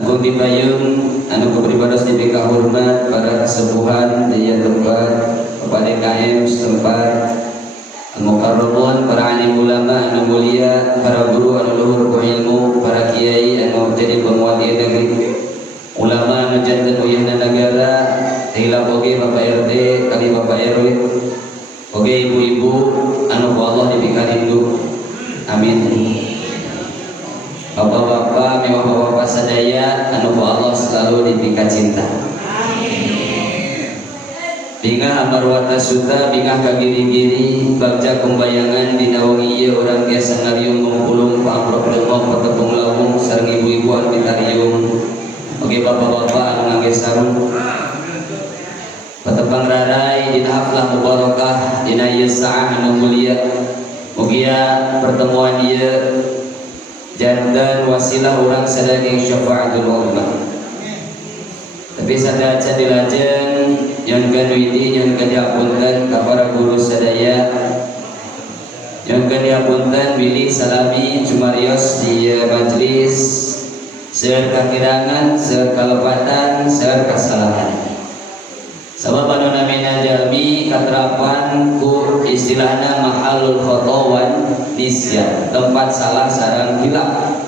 Agung dipayung anu kepribados dibika hormat para kesepuhan daya tempat kepada KM setempat mukarramun, para alim ulama anu mulia, para guru anu luhur ku ilmu, para kiai anu jadi penguat ieu negeri, ulama anu janten uyahna negara, hilap oge Bapak RT kali Bapak RW, oge ibu-ibu anu ku Allah dibika rindu. Amin. Bapak-bapak, mewah bapak sadaya anu ku Allah selalu dibika cinta. Bingah amarwata suta, bingah kagiri-giri, bagja kumbayangan dina wengi ieu urang biasa ngariung ngumpulung pamrok leungong patepung laung sareng ibu-ibu anu pitariung. Oge bapak-bapak anu ngangge sarung. Patepang rarai dina haflah mubarakah dina ieu saah anu mulia. Mugia pertemuan ieu janten wasilah urang sadaging syafaatul ulama. Tapi sadaca dilajeng yang kanuiti yang kadiapunten ka para guru sadaya, yang kadiapunten bilih salami cumarios di majelis seueur kakirangan, seueur kalepatan, seueur kasalahan. Sabab anu namina jalmi katerapan ku istilahna mahallul khotawan nisyan, tempat salah sareng hilap.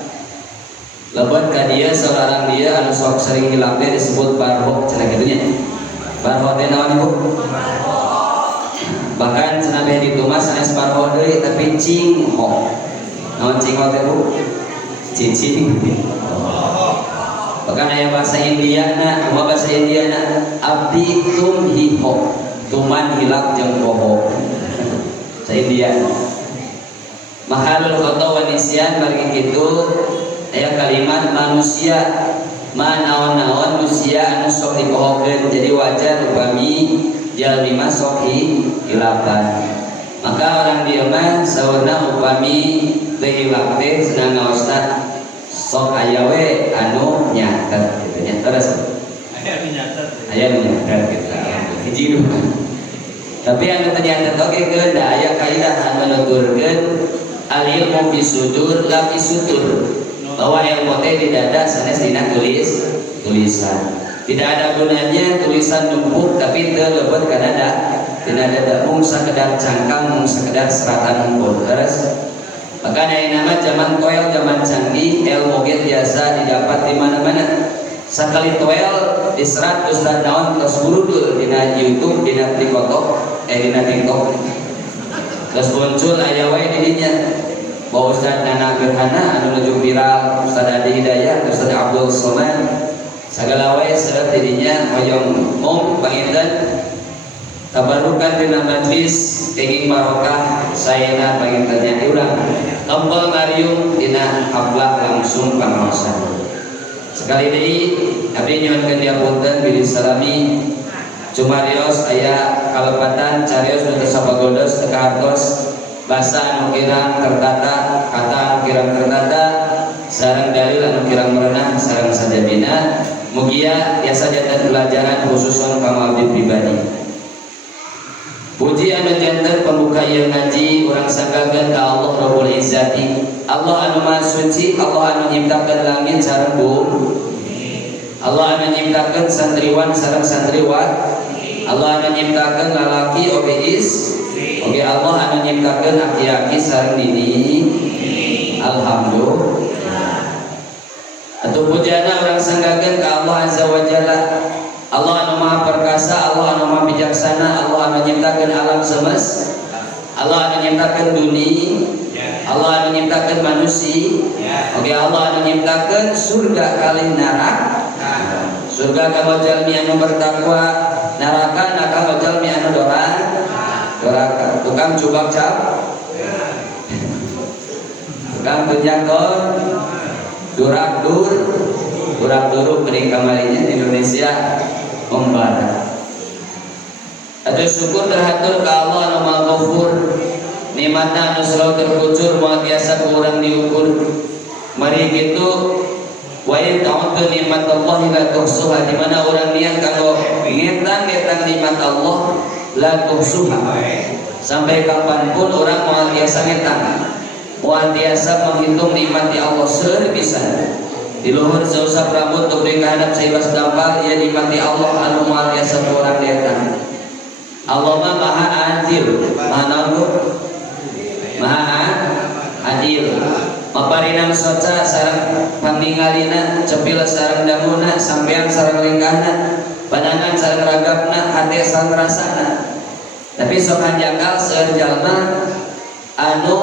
Lebat ka dia seorang dia anu sok sering hilap disebut barhok cenah kitu nya. Barhok teh naon ibu? Bahkan cenah beh ditumas sanes barhok deui tapi cingho. Naon cingho teh bu? Cicing. Bahkan aya bahasa Indiana, bahasa Indiana abdi tumhiho, tuman hilap jeung bohong. Bahasa Indiana. Mahalul khotawan nisyan bari kitu. Aya kalimat manusia manaon-naon manusia anu sok dipohokeun, jadi wajar upami jalmi mah sok hilapan. Maka orang dieu mah saurna upami teu hilap teh cenah ngaosna sok aya we anu nyatet kitu nya. Terus aya nu nyatet kitu. Hiji kan. Tapi anu teu nyatet oge geus da aya kaidah anu nuturkeun al ilmu fi sudur la fi sutur. Bahwa ilmu teh di dada sanes dina tulisan. Tidak ada gunanya tulisan numpuk tapi teu leubeut kana dina dada mung sakedar cangkang, mung sakedar seratan unggul. Terus maka aya nama zaman toel, zaman canggih, ilmu ge biasa didapat di mana-mana. Sakali toel diserat ustaz naon tos burudul dina YouTube, dina TikTok, dina TikTok. Terus muncul aya wae di dinya. Bahwa Ustaz Nana Gerhana anu nuju viral, Ustaz Adi Hidayah, Ustaz Abdul Somad, sagala wae seueur tidinya hoyong mom panginten tabarukan dina majlis kenging barokah saena pangintennya urang tombol ngariung dina haflah langsung pangaosan. Sekali deui abdi nyuhunkeun diapunten bilih salami cumarios aya kalepatan carios nu teu sapagodos teu kahartos basa anu kirang tertata, kata anu kirang tertata, sareng dalil anu kirang merenah, sareng sadabina. Mugia biasa janten pelajaran khususon kanggo abdi pribadi. Puji anu janten pembuka ieu ngaji urang sanggakeun ka Allah Rabbul Izzati. Allah anu Maha Suci, Allah anu nyiptakeun langit sareng bumi. Allah anu nyiptakeun santriwan sareng santriwat. Allah anu nyiptakeun lalaki oge oke Allah anu nyiptakeun aki-aki sareng dini. Alhamdulillah. Atuh pujana urang sanggakeun ka Allah Azza wa Jalla. Allah anu Maha Perkasa, Allah anu Maha Bijaksana, Allah anu nyiptakeun alam semesta. Allah anu nyiptakeun dunia. Allah anu nyiptakeun manusia. Oke Allah anu nyiptakeun surga kalih neraka. Surga kanggo jalmi anu bertakwa, neraka kanggo jalmi anu doraka. Tukang cubak cap, tukang tunjakon, durak duruk kering kamarinya di Indonesia membara. Atuh syukur terhatur ka Allah anu Maha Ghafur, nikmatna anu selalu terkucur moal tiasa ku urang diukur. Mari kitu wa in ta'uddu nikmatallahi la tuhsuha, di mana urang niat kanggo ngetang nikmat Allah la tuhsuha. Sampai kapanpun orang moal tiasa ngetang, moal tiasa menghitung nikmat Allah seueur pisan. Di luhur seusap rambut handap saibas dampal ia dimati Allah anu moal tiasa urang detan. Allah mah maha adil, maha adil. Maparinang soca sareng paminggalina, cepila sareng danguna, sampean sareng linggahna, pandangan sareng ragapna, hate sareng rasana. Tapi sok hanjakal seueur jalma anu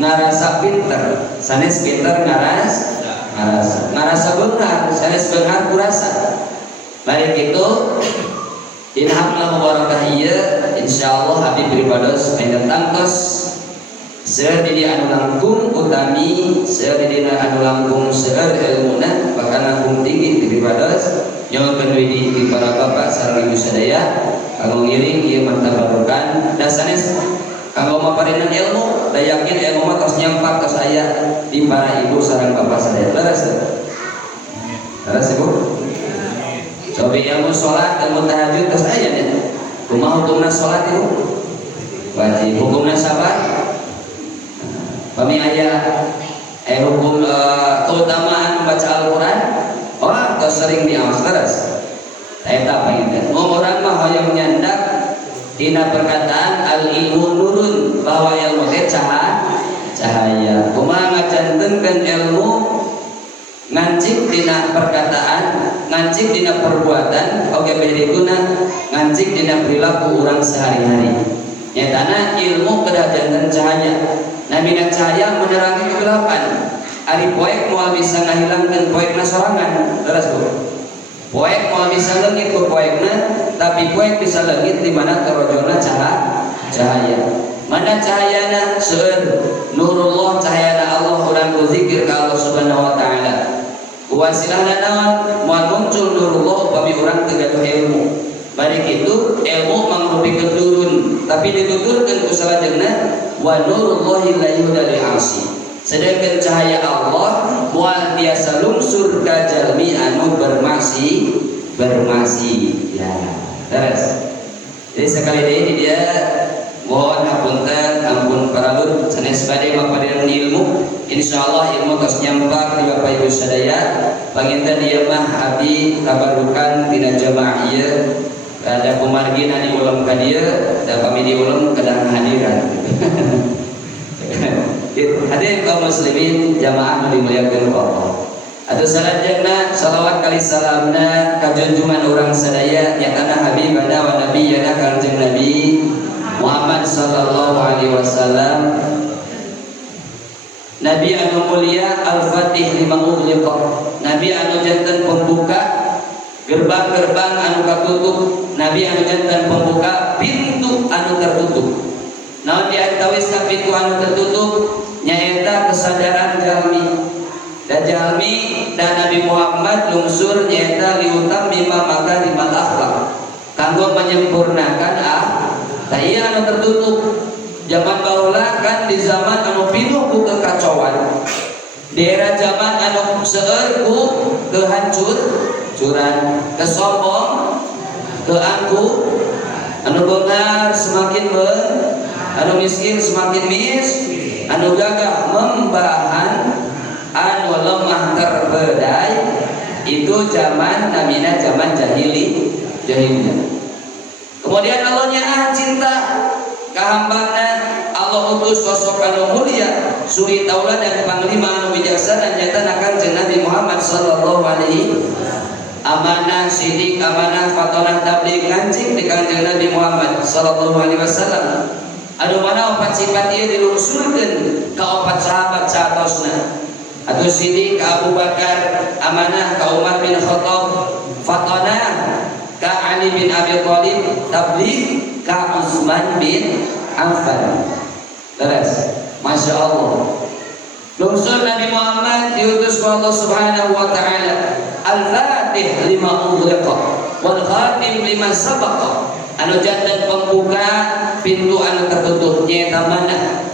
ngarasa pinter, sanes pinter ngarasa beunghar, sanes beunghar kurasa. Bari kitu inhamna mubarakah ieu insyaallah habib ribados pinten tangtos seueur di anu langkung utami, seueur di anu langkung seueur ilmuna bakal langkung tinggi ribados nyawakeun widi di para bapak sareng ibu sadaya kanggo ngiring ieu martabarokan da sanes kanggo maparinang ilmu da yakin ilmu mah tos nyampak tos aya di para ibu sareng bapak sadaya. Leres ibu? Coba ilmu sholat, ilmu tahajud tos aya nya. Kumaha hukumna sholat itu? Wajib. Hukumna sabar? Kami aya hukum keutamaan membaca Al-Qur'an. Oh, tos sering diawas leres. Eta panginten. Mun urang mah hoyong nyandak dina perkataan al-ilmu nurun, bahwa ilmu teh cahaya. Kumaha ngacantenkeun ilmu ngancik dina perkataan, ngancik dina perbuatan, oke berikutna ngancik dina perilaku orang sehari-hari. Nyatana ilmu kedah janten cahaya. Namina cahaya menerangi kegelapan. Ari poek moal bisa ngahilangkeun poekna sorangan. Terus Bu. Poek moal bisa leungit ku poekna, tapi poek bisa leungit di mana terojona cahaya. Mana cahayana seueur nurullah, cahayana Allah urang ku zikir ka Allah Subhanahu wa taala. Wasilahna naon moal muncul nurullah upami urang teu gaduh ilmu. Bari kitu ilmu mangrupikeun turun, tapi dituturkeun ku salajengna wa nurullahi la yuhda li 'asi. Sedangkan cahaya Allah moal biasa lungsur ka jalmi anu bermaksi ya. Terus jadi sekali deui dia mohon hapunten ampun paralur sanes bade maparinang ilmu, insyaallah ilmu tos nyampak di Bapak Ibu sadaya. Panginten ieu mah abdi tabarukan tina jamaah ieu ada kumargina di ulam ka dieu da kami di ulam kedah hadiran. Hadirin kaum muslimin jamaah nu dimuliakeun Allah. Atuh salajengna salawat kali salamna ka junjungan urang sadaya nyatana habibana wa nabiyana kanjeng Nabi Muhammad sallallahu alaihi wasallam, Nabi anu mulia al-fatih lima ughliqa, Nabi anu janten pembuka gerbang-gerbang anu katutup, Nabi anu janten pembuka pintu anu tertutup. Naon diantawisna pintu anu tertutup nyaeta kesadaran jalmi. Dan jalmi dan Nabi Muhammad lungsur nyaeta liutam mimma makarimal akhlak, kanggo menyempurnakan ieu anu tertutup. Zaman baheula kan di zaman anu pinuh ku kekacauan, di era zaman anu seueur ku kehancuran, kesombong, keangkuh, anu beunghar semakin beung, anu miskin semakin anu gagah membahan, anu lemah terbedai. Itu zaman namina zaman jahiliyah. Kemudian Allah nyaah cinta kahambana, Allah utus sosok anu mulia, suri tauladan panglima anu bijaksana nyata kanjeng Nabi Muhammad sallallahu alaihi amanah sidik, amanah fatonah tabligh ngancing di kanjeng Nabi Muhammad sallallahu alaihi wasallam. Anu mana opat sifat ieu dilungsurkeun ka opat sahabat saatosna. Atuh sidik ka Abu Bakar, amanah ka Umar bin Khattab, fatonah ka Ali bin Abi Thalib, tabligh ka Utsman bin Affan. Terus, masya Allah. Lungsur Nabi Muhammad diutus ku Allah Subhanahu wa taala, al-fatih lima ughliqa wal khatim lima sabaqa. Anu janten pembuka pintu anu tertutup nyaeta mana?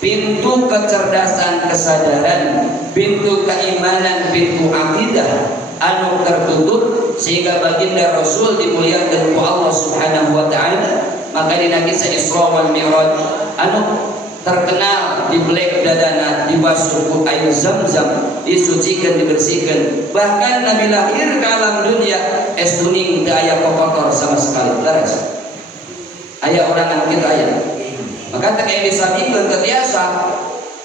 Pintu kecerdasan kesadaran, pintu keimanan, pintu akidah anu tertutup sehingga baginda Rasul dimuliakan ku Allah Subhanahu wa taala. Maka dina kisah Isra wal Mi'raj anu terkenal dibelek dadana, dibasuh ku air zam-zam, disucikan, dibersihkan. Bahkan Nabi lahir ke alam dunia es tuning teu aya kotor sama sekali. Leres. Aya orang anu kitu aya. Maka teu aya disabikeun teu tiasa.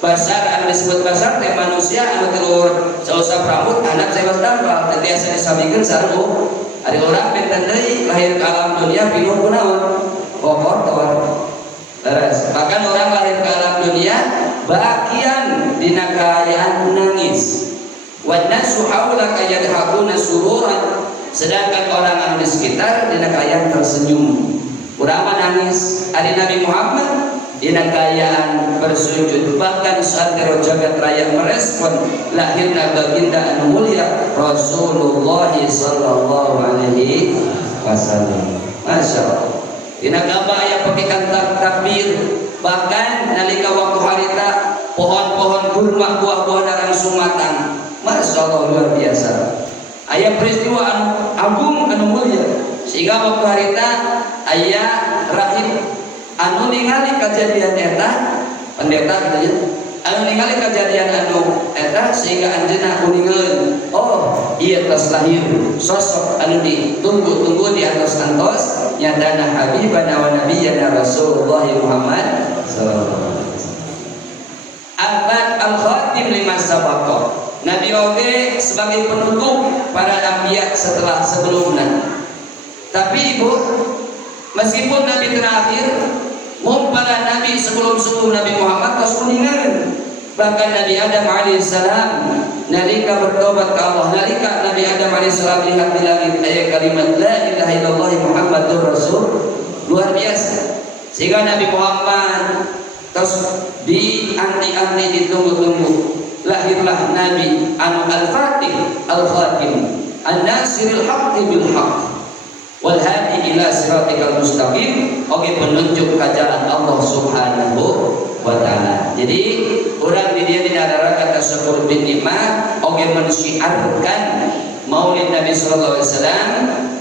Basar anu disebut basar teh manusia anu telur sausap rambut anak sebas dampal teu tiasa disabikeun sareng ari urang benten deui lahir ke alam dunia pinuh ku naon? Kotor. Leres. Bahkan orang lahir ke alam dunia bagian dina kaayaan nangis. Wan nasu haulaka yadhakuna sururan, sedangkan orang anu di sekitar dina kaayaan tersenyum. Urang nangis ari Nabi Muhammad dina kaayaan bersujud. Bahkan saantero jagat raya merespon lahirna baginda anu mulia Rasulullah sallallahu alaihi wasallam. Masyaallah. Dina kaba aya petikan takbir. Bahkan nalika waktu harita pohon-pohon kurma buah-buahan langsung matang. Masyaallah luar biasa. Aya peristiwa anu agung anu mulia sehingga waktu harita aya rahib anu ningali kejadian eta pendeta gitu ya. Anu ningali kejadian anu eta sehingga anjeunna kuningeun, oh ieu tos lahir sosok anu ditunggu-tunggu di antos-antos nyatana habibana wa nabiyyana Rasulullah Muhammad sallallahu alaihi wasallam. Abad al-khatim lima sabaqa. Nabi oge sebagai penutup para anbiya setelah sebelumnya. Tapi Ibu, meskipun Nabi terakhir, para nabi sebelum Nabi Muhammad tos kuningan. Bahkan Nabi Adam alaihissalam nalika bertobat ke Allah, nalika Nabi Adam alaihissalam lihat di langit ayat kalimat la ilaha illallah Muhammadur Rasul, luar biasa. Sehingga Nabi Muhammad terus dianti-anti, ditunggu-tunggu. Lahirlah Nabi anu al-Fatih al-Khatim an-Nasiril haqqi bil haqq wal hadi ila siratikal mustaqim, oge penunjuk ka jalan Allah Subhanahu wa taala. Jadi urang di dieu dina kata syukur bin nikmat oge mensyiarkan Maulid Nabi sallallahu alaihi wasallam,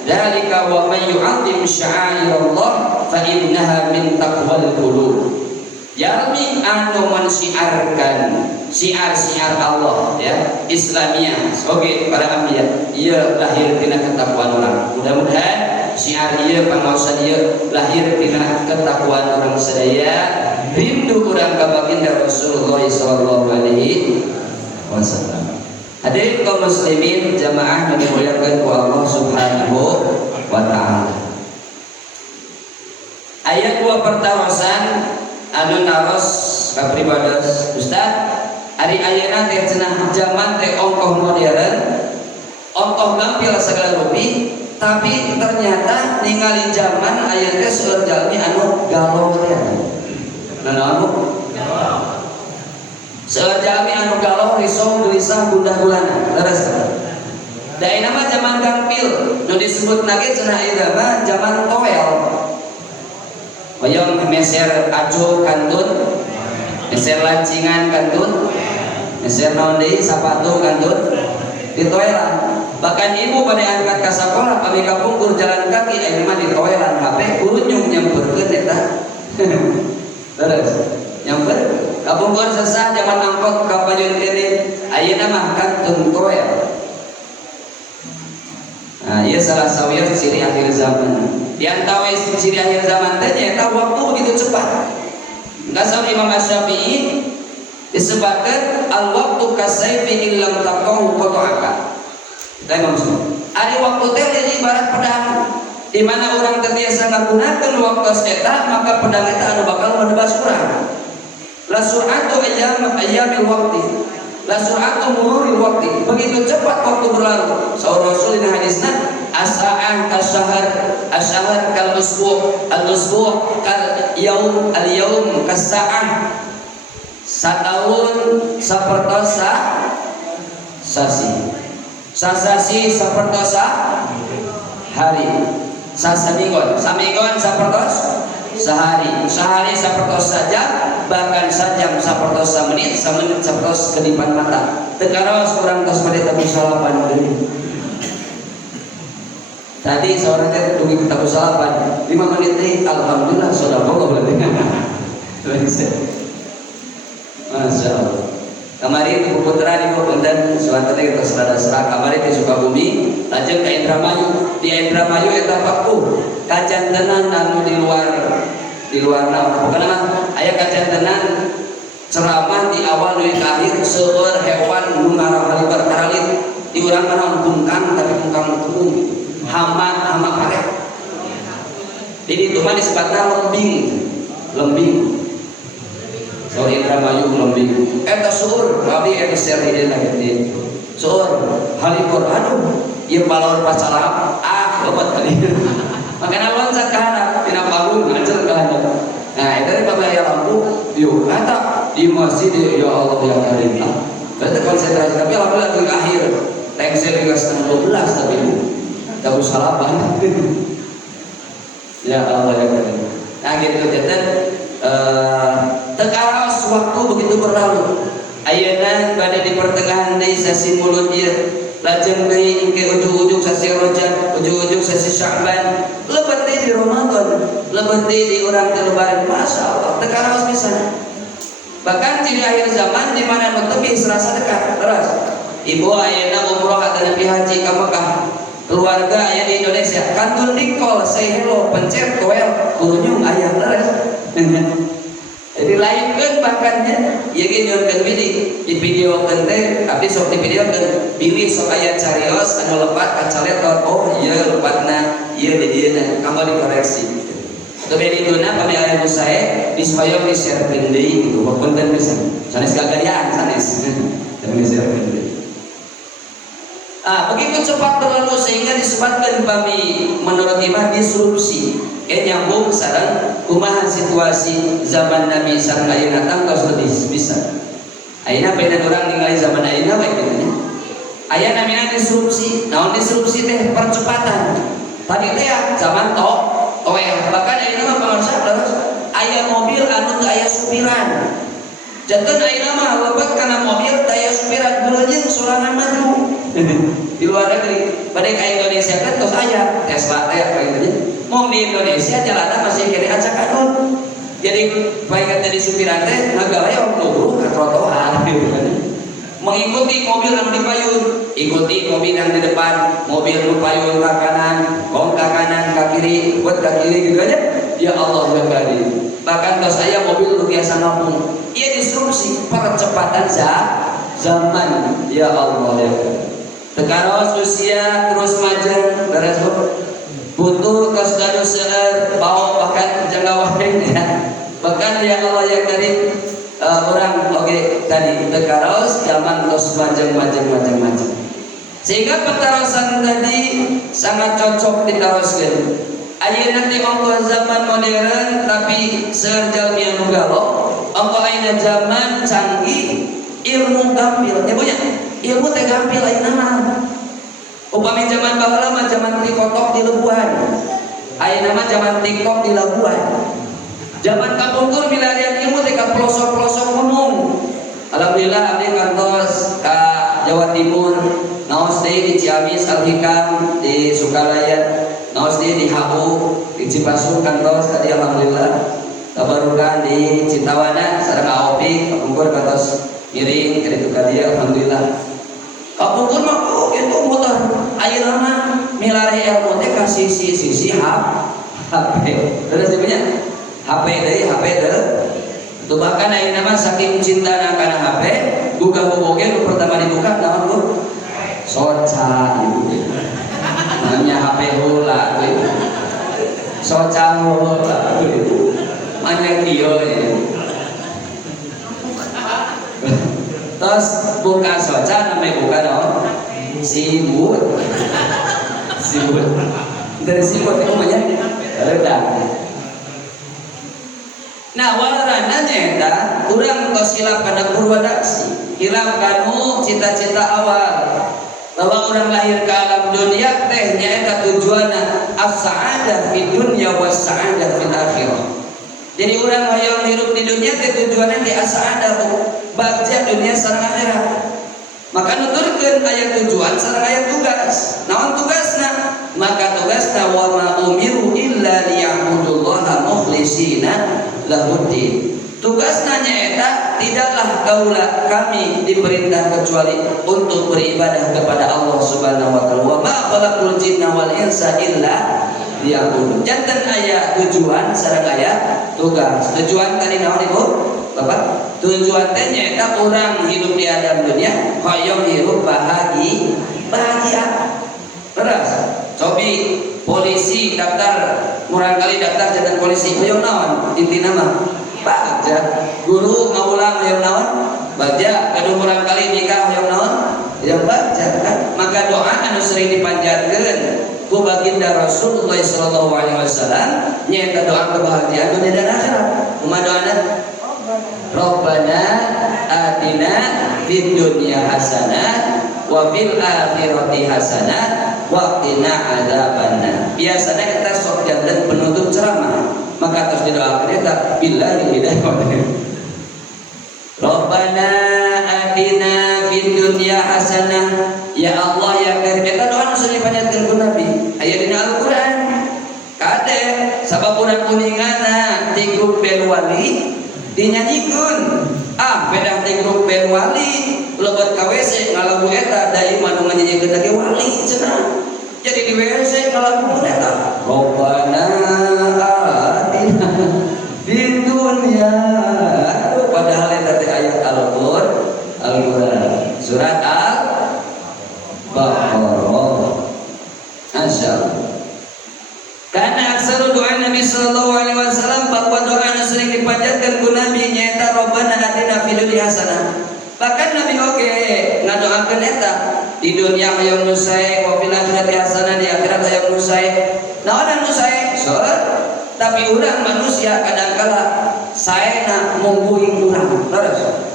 dalika wa may yu'azzim sya'airallah fa innaha min taqwal qulub. Jalmi anu mensyiarkan syiar-syiar Allah ya, Islamiyah sebagai para anbiya, ia lahir tina ketakwaan orang. Mudah-mudahan syiar ieu pangaosan ieu lahir tina ketakwaan orang sadaya, rindu urang ka baginda Rasulullah sallallahu alaihi wasallam. Hadirin kaum muslimin jamaah yang dimuliakan oleh Allah Subhanahu wa taala. Ayat 2 pertarosan anu naros ka pribados Ustaz, ari ayeuna teh cenah zaman teh ongkoh modern, ongkoh gampil segala rupi, tapi ternyata ningali zaman aya teh seueur jalmi anu galau teh. Naon? Seueur jalmi anu galau, risau, gelisah, gundah gulana. Leres kan? Da ieu mah zaman gampil, nu disebut lagi cenah ieu mah zaman toel. Hoyong meser acuh kantun, meser lancingan kantun, meser naon deui sapatu kantun, ditoelan. Bahkan ibu pada angkat ka sakola pami kapungkur jalan kaki aya mah ditoelan HP kurunyung nyamperkeun eta. Terus nyamper kapungkur sesah zaman angkot ka pajeun kene ayeuna mah kantun toel. Nah, ieu salah sawieur ciri akhir zaman. Di antara ciri akhir zaman teh eta waktu begitu cepat. Dasar Imam Asy-Syafi'i disebutkan al-waqtu kasayfi illam taqahu qata'aka. Imam Syafi'i. Ari waktu teh jadi ibarat pedang. Di mana orang terbiasa ngagunakeun waktu eta, maka pedang eta anu bakal menebas urang. La sur'atu ayyamil waqti. La sur'atu mururil waqti. Begitu cepat waktu berlalu. Saur Rasul dina hadisna as-sa'ah kasyahar, as-syahar kal usbu', al-usbu' kal yaum, al-yaum kas-sa'ah. Satahun sapertosa sasi. Sasasi sapertosa hari. Sasaminggon, saminggon sapertos sehari. Sehari sapertos sajam, bahkan sajam sapertos samenit, samenit sapertos kedipan mata. Teu karaos urang tos bade tabu salapan deui. Tadi seorang teh dugi tabu salapan 5 menit deui, alhamdulillah sadaqallahu alazim. Masya Allah. Kamari itu putra ibu punten suatu kita serada kamari di Sukabumi, lajeng ke Indramayu. Di Indramayu eta paku kajantenan anu di luar nama. Bukan nama aya kajantenan ceramah di awal dari akhir seueur hewan nu ngarahali berkaralit di urang kana bungkang tapi bungkang umum hama paret. Jadi itu mah disebutna lembing. So Indramayu lembing. Eta suur kami eta seride lagi. Suur halipur aduh ieu balor pacaran lebat kali. Makana loncat ka handap dina panggung ngacer ka handap. Nah, itu dari pabaya lampu yuk eta di masjid ya Allah ya Karim. Berarti konsentrasi tapi alhamdulillah ke akhir. Tengsel hingga setengah 12 tapi tahu salapan. Ya Allah ya Karim. Nah gitu jadi tekaraos waktu begitu berlalu. Ayeuna pada di pertengahan deui sasi mulut ieu. Lajeng deui ke ujug-ujug sasi Rajab, ujug-ujug sasi Sya'ban. Lebat deui di Ramadan, lebat deui di urang teu lebaran. Masyaallah tekaraos pisan. Bahkan di akhir zaman di mana nutupi serasa dekat terus. Ibu ayeuna umroh atau nabi haji ka Mekah. Keluarga aya di Indonesia. Kantun dikol say hello pencet koel kunyung aya terus. Jadi lainkeun bahkannya ieu ge nyieunkeun di video teh abdi sok di video kan pilih sok aya carios anu lepat kacaletot oh ieu lepatna ieu di dieuna kamu dikoreksi. Tapi dituna kami aya musae disupaya di sharekeun deui gitu punten pisan. Sanes gagayaan sanes. Kami sharekeun deui. Begitu cepat berlalu sehingga disebutkan kami menurut imam disrupsi. Nyambung sareng kumaha situasi zaman Nabi sareng ayeuna tangtos lebih bisa. Ayeuna beda orang ningali zaman ayeuna we kitu. Aya namina disrupsi. Naon disrupsi teh percepatan. Tadi teh zaman bahkan ayeuna mah pamarsa terus aya mobil anu teu aya supiran. Janten ayeuna mah lebat kana mobil teu aya supiran beuleujeung sorangan maju. Di luar negeri pada ke Indonesia kan tos aya Tesla teh gitu. Mau di Indonesia jalannya masih kiri acak adun. Jadi baik tadi supiran teh ngagawaya omnubru ke trotoar gitu kan. Mengikuti mobil yang dipayun, ikuti mobil yang di depan, mobil dipayun ke kanan, ke kanan, ke kiri, buat ke kiri gitu aja. Ya Allah ya Karim. Bahkan kalau saya mobil lu biasa ngapung, ia disrupsi percepatan zaman. Ya Allah ya Karim. Tekaros usia terus majeng beres butuh kasdanu seueur bau bahkan jangka waktunya bahkan ya Allah ya Karim orang oke tadi tekaros zaman terus majeng sehingga pentarosan tadi sangat cocok ditaroskeun. Ayeuna nanti ongko zaman modern tapi seueur jalmi anu galok ongko ayeuna zaman canggih ilmu gampil ya punya ilmu teh gampil ayeuna mah. Upami zaman baheula mah zaman TikTok di Lebuan. Ayeuna mah zaman TikTok di Labuan. Zaman kapungkur milarian ilmu teh ka pelosok-pelosok gunung. Alhamdulillah abdi kantos ka Jawa Timur, naos deui di Ciamis Al-Hikam di Sukalaya, naos deui di Habu, di Cipasung kantos tadi alhamdulillah. Kabarukan di Cintawana sareng Aopi kapungkur kantos miring kitu ka dieu alhamdulillah. Kapungkur mah itu motor ayeuna mah milari ilmu teh ka sisi HP. Terus dipunya HP deui. Tuh bahkan ayeuna mah saking cintana kana HP, gugah boboge nu pertama dibuka naon tuh? Soca. Namanya HP heula tuh. Soca heula tuh. Mana kieu ya. Terus buka soca namanya buka naon? Sibut. Dari sibut itu banyak redang. Nah walarana nyata urang tos hilap kana purwadaksi, hilap kanu cita-cita awal bahwa orang lahir ke alam dunia teh nyaeta tujuanna as-sa'adah fid dunya was sa'adah fil akhirah. Jadi orang hayang hidup di dunia teh tujuanna di as-sa'adah bagja dunia sareng akhirat. Maka nuturkeun aya tujuan sareng aya tugas. Naon tugasna? Maka tugasna wa ma umiru illa liya'budullaha mukhlishina lahuddin. Tugasna nyaeta tidaklah kami diperintah kecuali untuk beribadah kepada Allah Subhanahu wa taala. Wa ma khalaqul jinna wal insa illa liya'budun. Janten aya tujuan sareng aya tugas. Tujuan tadi naon Ibu? Bapak? Tujuan teh nyaeta urang hidup di alam dunia hoyong hirup bahagia. Terus cobi polisi daftar murang kali daftar jantan polisi hoyong naon? Intina mah baca. Guru ngaulang hoyong naon? Baca. Anu murang kali nikah hoyong naon? Yang baca kan. Maka doa anu sering dipanjatkeun ku baginda Rasulullah sallallahu alaihi wasallam nyaeta doa kebahagiaan dunia dan akhirat. Kumaha doana? Rabbana atina fid dunya hasanah wa fil akhirati hasanah wa qina adzabannar. Biasana kita sok janten penutup ceramah, maka terus didoakeun eta billahi hidayah. Rabbana atina fid dunya hasanah. Ya Allah ya karim, eta doa nu sering dipanjatkeun ku Nabi aya dina Al-Qur'an. Kade sabab urang kuningana ti grup band wali dinyanyikeun. Bedah ti grup band wali lebet ka WC ngalagu eta da ieu mah nu nganyanyikeun lagi wali cenah. Jadi di WC ngalagu eta. Rabbana atina fid dunya. Padahal eta teh ayat Al-Qur'an. Surat Al-Baqarah. Masyaallah. Karena aksaru doa Nabi sallallahu alaihi wasallam bahwa doa yang sering dipanjatkan ku Nabi nyaeta Rabbana atina fid dunya hasanah. Bahkan Nabi oge ngadoakeun eta di dunia hayang nu sae wa fil akhirati hasanah, di akhirat hayang nu sae. Naon anu sae? Salat. Tapi urang manusia kadangkala saena mungguing urang. Terus.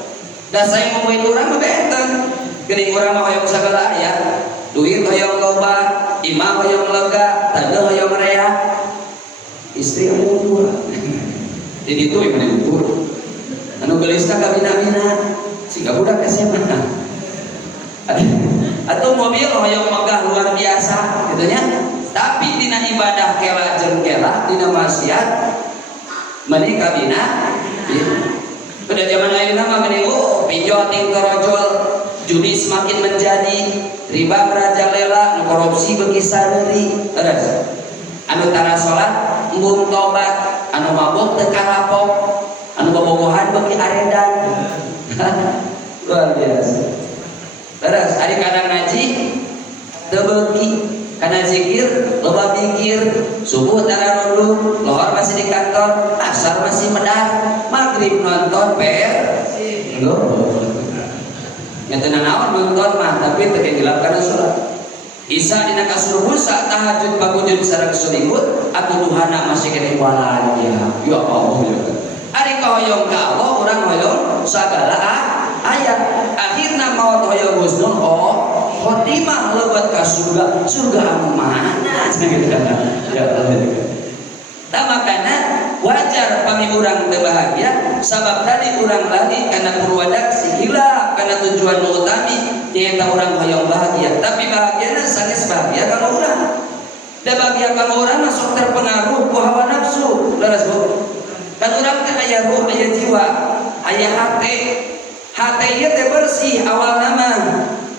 Da sae mungguing urang mah benten. Geuning urang mah hayang sagala aya. Duit hayang loba, imah hayang lega, tanda hayang rea. Istri anu dua. Jadi itu yang menentu. Anu gelisna ka bina-bina, siga budak SMA. Atau mobil hayang megah luar biasa, gitu nya. Tapi dina ibadah kela jeung kela, dina maksiat meuni ka bina. Pada zaman ayeuna mah geuning pinjol ting torojol, judi semakin menjadi, riba merajalela, korupsi beuki sareuri. Terus anu tara salat embung tobat, anu mabuk teu karapok, anu bobogohan beuki aredan. Luar biasa. Terus ari kadang ngaji teu beuki, kana zikir loba mikir, subuh tara rondu, lohor masih di kantor, asar masih medar, maghrib nonton PR. Nyatana naon nonton mah tapi teu gelap kana salat. Isa dina kasuruh sa tahajud pagujud sareng sulimut atuh duhana masih kene walanya. Ya Allah ya. Ari kahoyong ka Allah urang hoyong sagala aya. Akhirna maot hoyong husnul khotimah leuweut ka surga. Surga anu mana? Ya Allah. Tamakana wajar pami urang teu bahagia sabab tadi urang lali kana purwadaksi hila kana tujuan nu utami nyaeta urang hoyong bahagia, tapi bahagiana sanes bahagia ka urang. Da bahagia ka urang sok terpengaruh ku hawa nafsu. Leres Bu. Kan urang teh aya ruh, aya jiwa, aya hate. Hate ieu teh bersih awal nama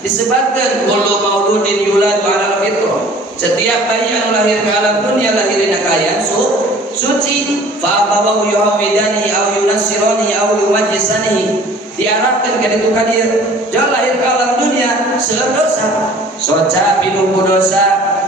disebutkeun kullu mauludin yuladu 'alal fitrah. Setiap bayi yang lahir ke alam dunia lahirina kaya suci. Fa abawahu yuhawidani aw yunassirani aw yumajjisani. Diarahkan ke ditu ka dieu. Jal lahir ke alam dunia seueur dosa. Soca pinuh dosa,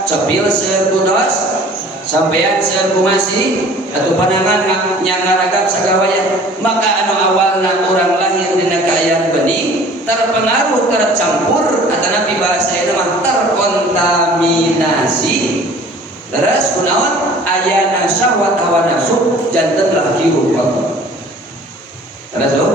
cepil seueur dosa, sampean seueur masih atuh panangan nyangaragap sagawaya. Maka anu awalna urang lahir dina kaayaan bening terpengaruh tercampur atanapi bahasa eta mah terkontaminasi. Terus kunaon ayana syahwat hawa nafsu janten lahiru Allah. Terus do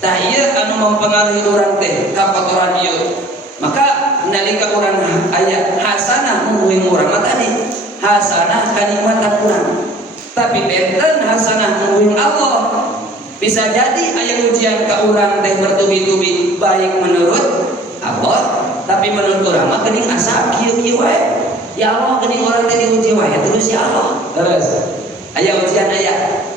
tah ieu anu mempengaruhi urang teh ka kotoran ieu. Maka nalika urang aya hasanah mungguing urang mah tadi hasanah kanikmatan urang. Tapi benten hasanah mungguing Allah. Bisa jadi aya ujian ka urang teh bertubi-tubi baik menurut Allah, tapi menurut urang mah geuning asa kieu-kieu wae. Ya Allah geuning urang teh diuji wae terus ya Allah. Terus aya ujian aya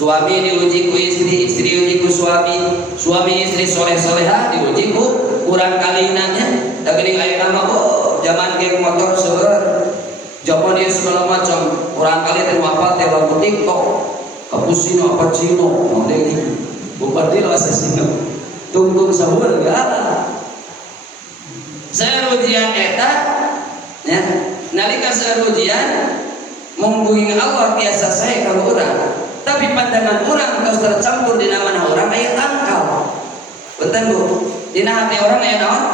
Suami diuji ku istri, istri diuji ku suami, suami istri soleh-soleha diuji ku kurang kalinanya. Da geuning ayeuna mah zaman geng motor seueur. Zaman dia segala macam, kurang kali teh apa teh lagu TikTok. Cappuccino apa cino, model ini. Bukan dia asesino. Tungtung sahueur enggak. Saeujian eta ya, nalika saeujian mungguing Allah tiasa sae ka urang. Tapi pandangan orang terus tercampur di mana orang aya tangkal. Betul Bu? Dina hati orang aya naon?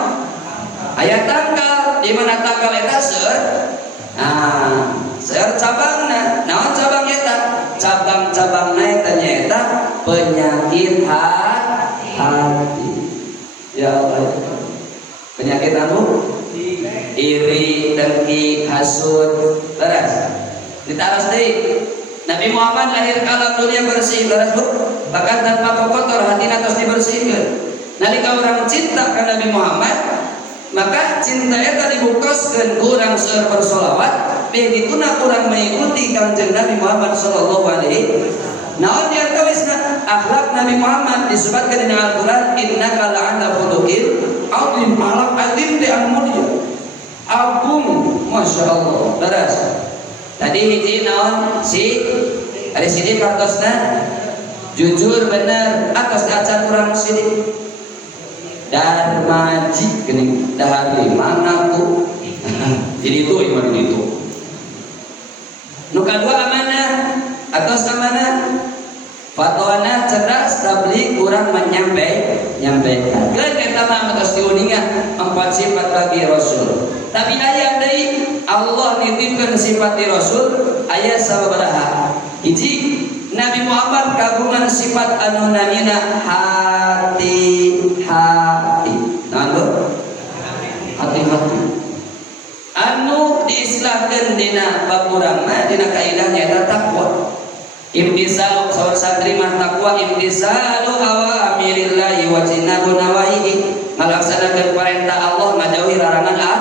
Aya tangkal. Di mana tangkal eta seueur? Nah, seueur cabangna. Naon cabang eta? Cabang-cabangna eta nyaeta penyakit hati. Ya Allah. Penyakit anu iri, dengki, hasud, leres. Ditaras deui. Nabi Muhammad lahir ke alam dunia bersih, leres Bu. Bahkan tanpa kotor hatina tos dibersihkeun. Nalika orang cinta ka Nabi Muhammad, maka cinta eta dibukoskeun ku urang seueur bersolawat, begituna urang mengikuti Kangjeng Nabi Muhammad sallallahu alaihi. Naon diantawisna akhlak Nabi Muhammad disebutkan dalam Al-Qur'an, innaka la'ala khuluqin azim, akhlak azim di mulia. Agung, masyaallah. Leres. Tadi hiji naon si ada sini kartosna jujur bener atas acan urang sini darmaji geuning dahar lima ngaku jadi itu iman itu nu kadua amanah atas amanah fatwana cerdas tabligh kurang menyampaikan keun eta mah atas diuningan 4 sifat bagi Rasul. Tapi aya deui Allah nitipkeun sifat di Rasul aya sababaraha. Hiji Nabi Muhammad kagungan sifat anu namina hati. Naon hati. Anu diislahkeun dina bab urang mah dina kaidah nyaeta takwa. Imtisalu saur santri mah takwa imtisalu awamirillahi wa jinabu nawahihi, ngalaksanakeun perintah Allah ngajauhi larangan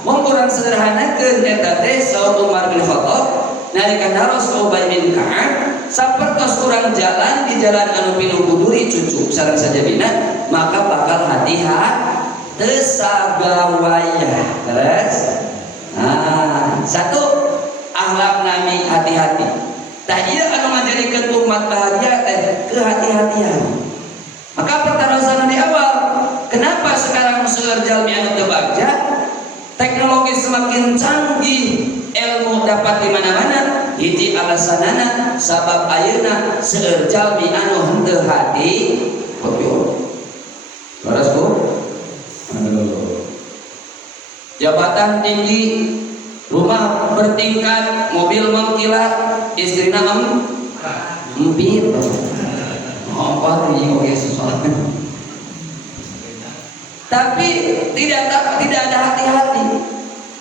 mun urang sederhanakeun eta teh saur Umar bin Khattab nalika daros Ubay bin Ka'ab sapertos urang jalan di jalan anu pinuh kuduri cucuk sareng sajabina maka bakal hati-hati teu sagawaya. Terus satu akhlak nami hati-hati. Tah ieu anu ngajadikeun umat bahagia teh kehati-hatian. Maka pertarusan di awal, kenapa sekarang seueur jalmi anu teu bagja? Teknologi semakin canggih, ilmu dapat di mana-mana. Hiji alasanana sabab ayeuna seueur jalmi anu henteu hati. Leres Bu? Jabatan tinggi, rumah bertingkat, mobil mengkilat, istrina empit. Apa ini oke susah. Tapi tidak ada hati-hati.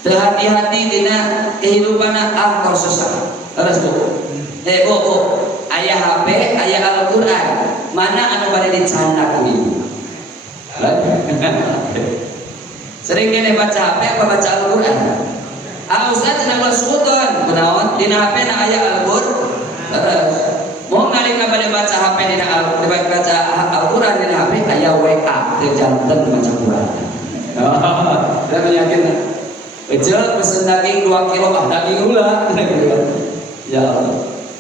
Hati-hati dina kehidupan kau susah. Terus Bu. Bu, aya HP, aya Al-Qur'an. Mana anu bade dicandak ibu? Sering kene baca HP apa baca Al-Qur'an? Ustaz cenah sudon kunaon dina HP na aya Al-Qur'an. Terus mau nalika bade baca HP dina baca Al-Qur'an dina HP aya WA teu janten maca Qur'an. Dan yakin ejel pesen daging 2 kilo daging ulah. Ya Allah.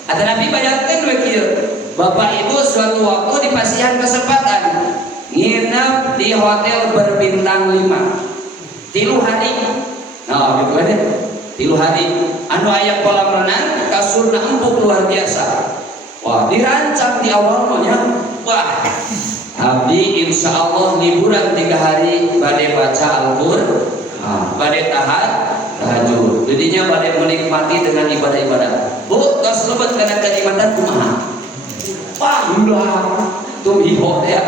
Ada Nabi bayangkeun we kieu. Bapak Ibu suatu waktu di pasihan kesempatan nginep di hotel berbintang 5 3 hari. Nah gitu kan 3 hari anu aya kolam renang kasurna empuk luar biasa. Wah dirancang di awal nya wah abdi insya Allah liburan 3 hari bade baca Al-Qur'an, bade tahajud jadinya bade menikmati dengan ibadah-ibadah. Bu tos lebet kana kenikmatan kumaha wah ulah tumiho ya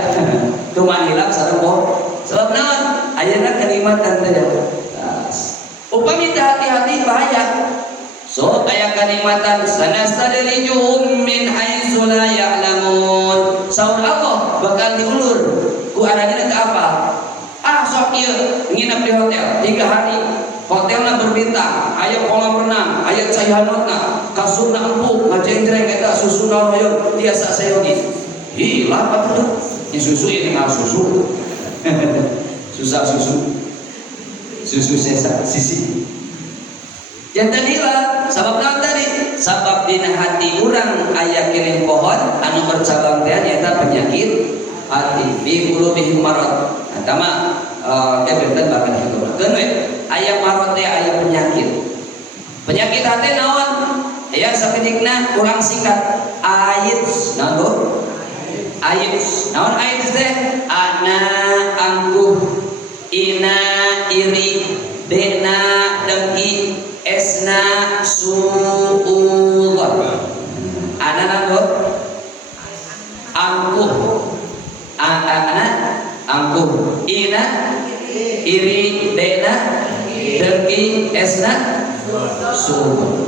tuman hilap sareng boh sebab naon ayeuna kenikmatan teh upami hati-hati bahaya. So aya kenikmatan sanastadrijuhum min haitsu la ya'lamun. Saur Allah bakal diulur ku aranjeun teh apa? Sok ieu nginep di hotel 3 hari hotelna berbintang, aya kolam renang, aya cai hanotna, kasurna empuk, ngajeng-jreng eta susuna hoyong tiasa sayogi. Hilang atuh. Nya susu ieu tinggal susu. Susah susu. Susu sesa sisi. Jantan hilang, sabab naon tadi? Sabab dina hati urang aya keneh pohon anu bercabang teh nyaeta penyakit hati. Fi qulubihim marad. Eta mah kebenten bahkan hikmahkeun we. Aya marad teh aya penyakit. Penyakit hati naon? Aya sakenyikna urang singkat AIDS. Naon tuh? AIDS. Naon AIDS teh? Ana angkuh, ina iri, dena dengki, esna su'udzon. Ana naon? Angkuh. Ana angkuh, ina iri, dena dengki, esna su'udzon.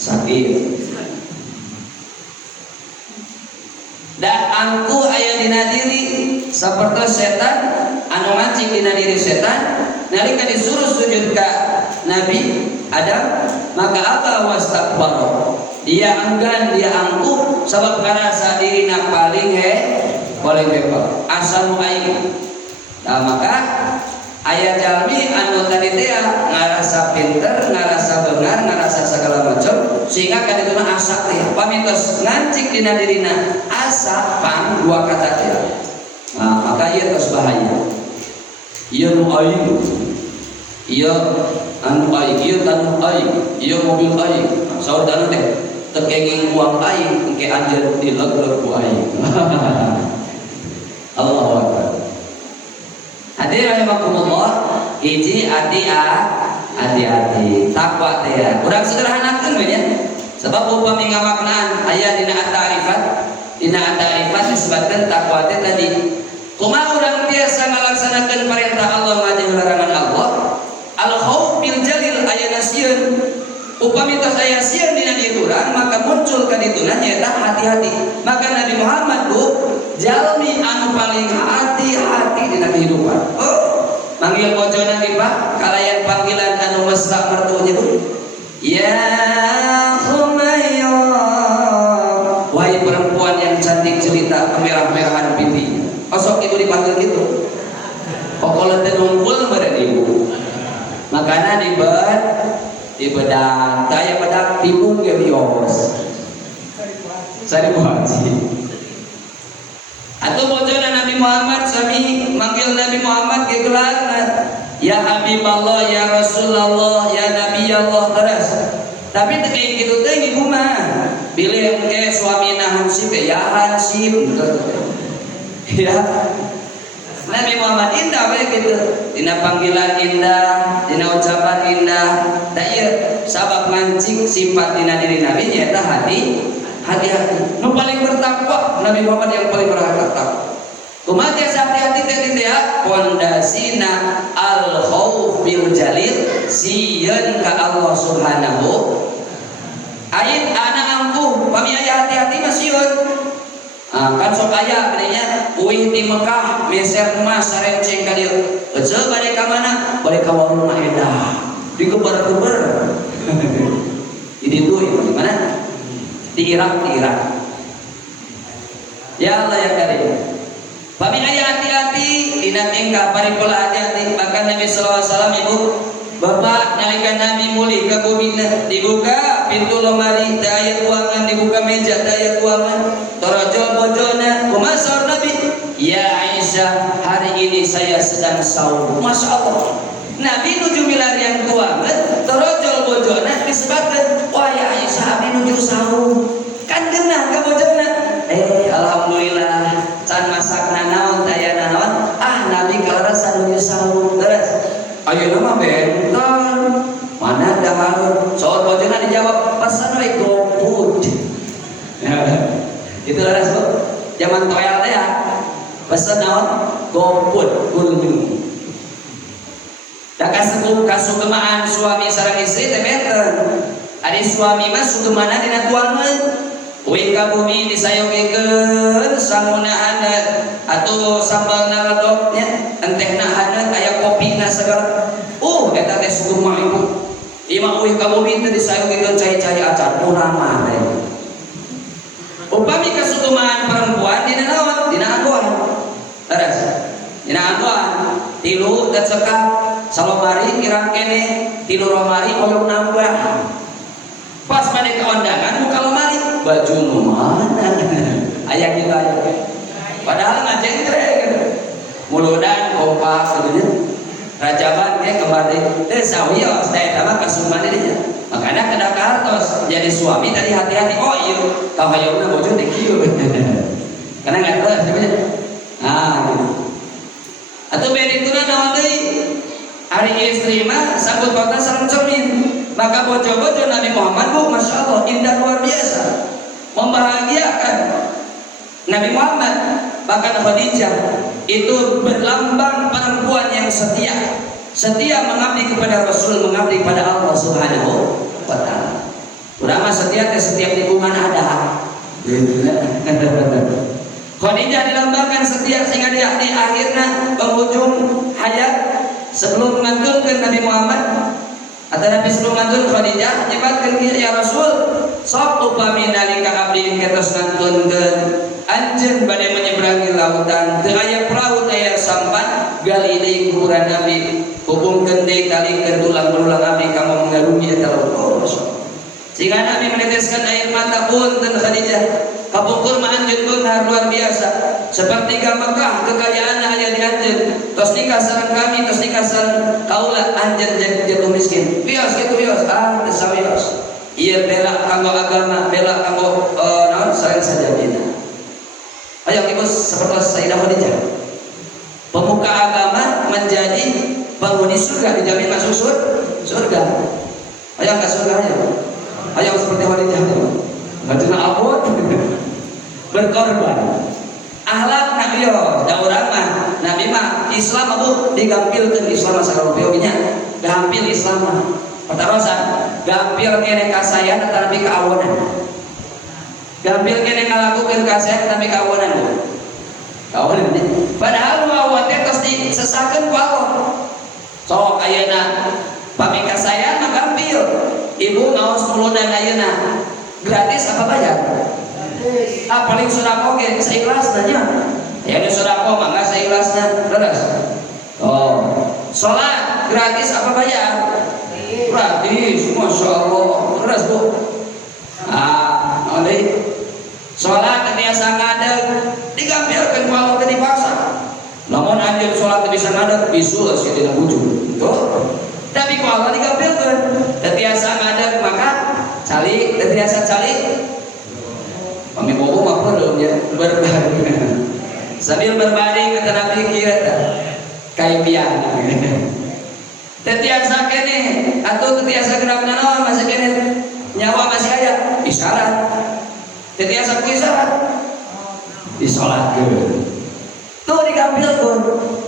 Sakit. Dan angku aya dina diri sapertos setan anu mancing dina diri setan nalika disuruh sujud ka Nabi Adam maka apa wastakbara dia enggan dia angkuh sabab ngarasa dirina paling hebat asal nu aing. Nah maka aya jalmi anu tadi teh ngarasa pinter, ngarasa beungar, ngarasa segala macam sehingga kadituna asa teh pamitos ngancik dina dirina asa pang dua kata teh. Nah, maka ieu tos bahaya. Ieu nu aing. Ieu anu aing, ieu tanu aing, ieu mobil aing. Saudara teh teu kenging uang aing engke anjeun dileg-leg ku aing. Allahu akbar. Hadirin rahimakumullah, hiji hati-hati takwa teh ya. Urang sederhanakeun we nya. Sebab upami ngamaknaan aya dina at-ta'rifat, disebutkeun takwa teh tadi. Kumaha urang tiasa ngalaksanakeun perintah Allah ngajeng larangan Allah. Al-khauf bil jalil aya nasieun. Upami tos aya sieun dina diri urang maka muncul ka dituna nyaeta hati-hati. Maka Nabi Muhammad jalmi anu paling hati-hati dina kehidupan. Manggil bojona di Pak, kalayan panggilan anu mesra mertunya tuh. Ya Humayyah, wahai perempuan yang cantik jelita kemerah-merahan pipi. Osok itu dipanggil gitu. Pokoknya teh nungkul bareng ibu. Makana dibedak, taya bedak tibung ge bios. Sari haji. Atau bojona Nabi Muhammad sami manggil Nabi Muhammad ke gelarna ya Habiballah ya Rasulullah ya Nabi Allah terus. Tapi teu kitu teh ibu mah bilih engke suamina Hansip ya Hansip ya Nabi Muhammad indah bae kitu dina panggilan indah dina ucapan indah da ieu sabab ngancing sifat dina diri Nabi nyaeta hati-hati. Nu paling bertakwa Nabi Muhammad yang paling bertakwa. Kumaha tiasa hati-hati teh teh pondasina al khauf bil jalil sieun ka Allah Subhanahu. Ait ana angkuh pami aya hati-hati mah sieun. Kan sok aya geunya uih di Mekah meser emas sarenceng ka dieu. Ece bade ka mana? Bade ka warung edah. Digeber-geber. Di ditu di mana? Di Irak. Ya Allah ya Karim. Pami aya hati-hati dina tingkah paripula hati-hati. Bahkan Nabi sallallahu alaihi wasallam ibu bapak nalika Nabi muli ka bumina dibuka pintu lemari teh aya ruangan, dibuka meja teh aya ruangan. Torojol bojona kumaha saur Nabi? Ya Aisyah, hari ini saya sedang saum. Masya Allah. Nabi nuju milarian ruangan, torojol bojona disebutkeun, wah ya Aisyah abi nuju saum. Kan geunah ka bojona. Alhamdulillah can masakna naon tayana naon Nabi kalarasan nuju saum terus ayeuna mah benten mana dahareun saur bojona dijawab pesan we GoFood. Itu laras Bu zaman toel teh ya pesan naon GoFood kulmi. Da kasugemaan suami sareng istri teh benten. Adi suami mah sugemana dina tuangeun. Uing ka bumi disayogikeun samuna haneut atuh sambal ngadoknya entehna haneut aya kopina segala. eta teh suku mah ibu ima uih kamu minta disayungkeun cai-cai acan urang mah teh upami kasukumaan perempuan dina naon dina anggoan terus dina anggoan tilu dan sekap salomari kirang kene tilu romari koyong nambah pas pada keundangan buka lemari baju mana ayah gitu aja padahal ngajeng gitu muludan kompak gitu rajaban kayak kembali sawios teh sama kasuman dia makanya kena kartos jadi suami tadi hati-hati oh iya kau hayangna bojo teh kieu karena nggak tahu sebenarnya gitu atau bedituna naon deui hari istri mah sambut pautna sareng cermin maka bojo-bojo Nabi Muhammad bu masya Allah indah luar biasa membahagiakan Nabi Muhammad bahkan Khadijah itu berlambang perempuan yang setia mengabdi kepada Rasul mengabdi kepada Allah Subhanahu wa ta'ala ulama setia ke setiap lingkungan ada Khadijah dilambangkan setia sehingga di akhirnya penghujung hayat sebelum mengantunkan Nabi Muhammad atau Nabi sebelum ngantun Khadijah nyebatkeun ya Rasul sok upami nalika abdi ketos ngantunkeun anjeun bade menyeberangi lautan teu aya perahu aya sampan gali deui kuburan Nabi hubungkeun deui talikeun tulang belulang abdi kamu mengarungi eta laut sehingga Nabi meneteskan air mata punten Khadijah kapungkur mah anjeun beunghar luar biasa seperti Mekah kekayaan aya di anjeun tos nikah sareng kami tos nikah sareng kaula anjeun jatuh miskin wios kitu wios teu sawios ieu bela kanggo agama bela kanggo naon sareng sajadina aya kitu seperti Sayyidah Khadijah pemuka agama menjadi penghuni surga dijamin masuk surga aya ka surga aya seperti Khadijah Khadijah abot berkorban akhlak Nabi da urang mah Nabi mah Islam aku digampilkeun Islam sareng gampil Islam mah patarosan gampil kene kasayan tapi kaawonan gampil kene ngalakukeun kasayan tapi kaawonan padahal mah teh tos disesakeun ku Allah sok ayeuna pami kasayan mah gampil ibu ngaos muludan ayeuna gratis apa bayar paling sodako ge seikhlasna nya ya di sodako mah enggak seikhlasna terus salat gratis apa bayar gratis masya Allah terus bu oleh salat tiasa ngadeg digampilkeun ku Allah teu dipaksa lamun anjeun salat teu bisa ngadeg bisul sih dina wujud tuh tapi ku Allah digampilkeun teu tiasa ngadeg maka calik teu tiasa calik pami bobo mah perlu ya berbaring sambil berbaring kata Nabi kira kayak pian tetiasa kene atau tetiasa gerak naon masih kene nyawa masih aya isyarat tetiasa ku isyarat disolatkeun tuh digampilkeun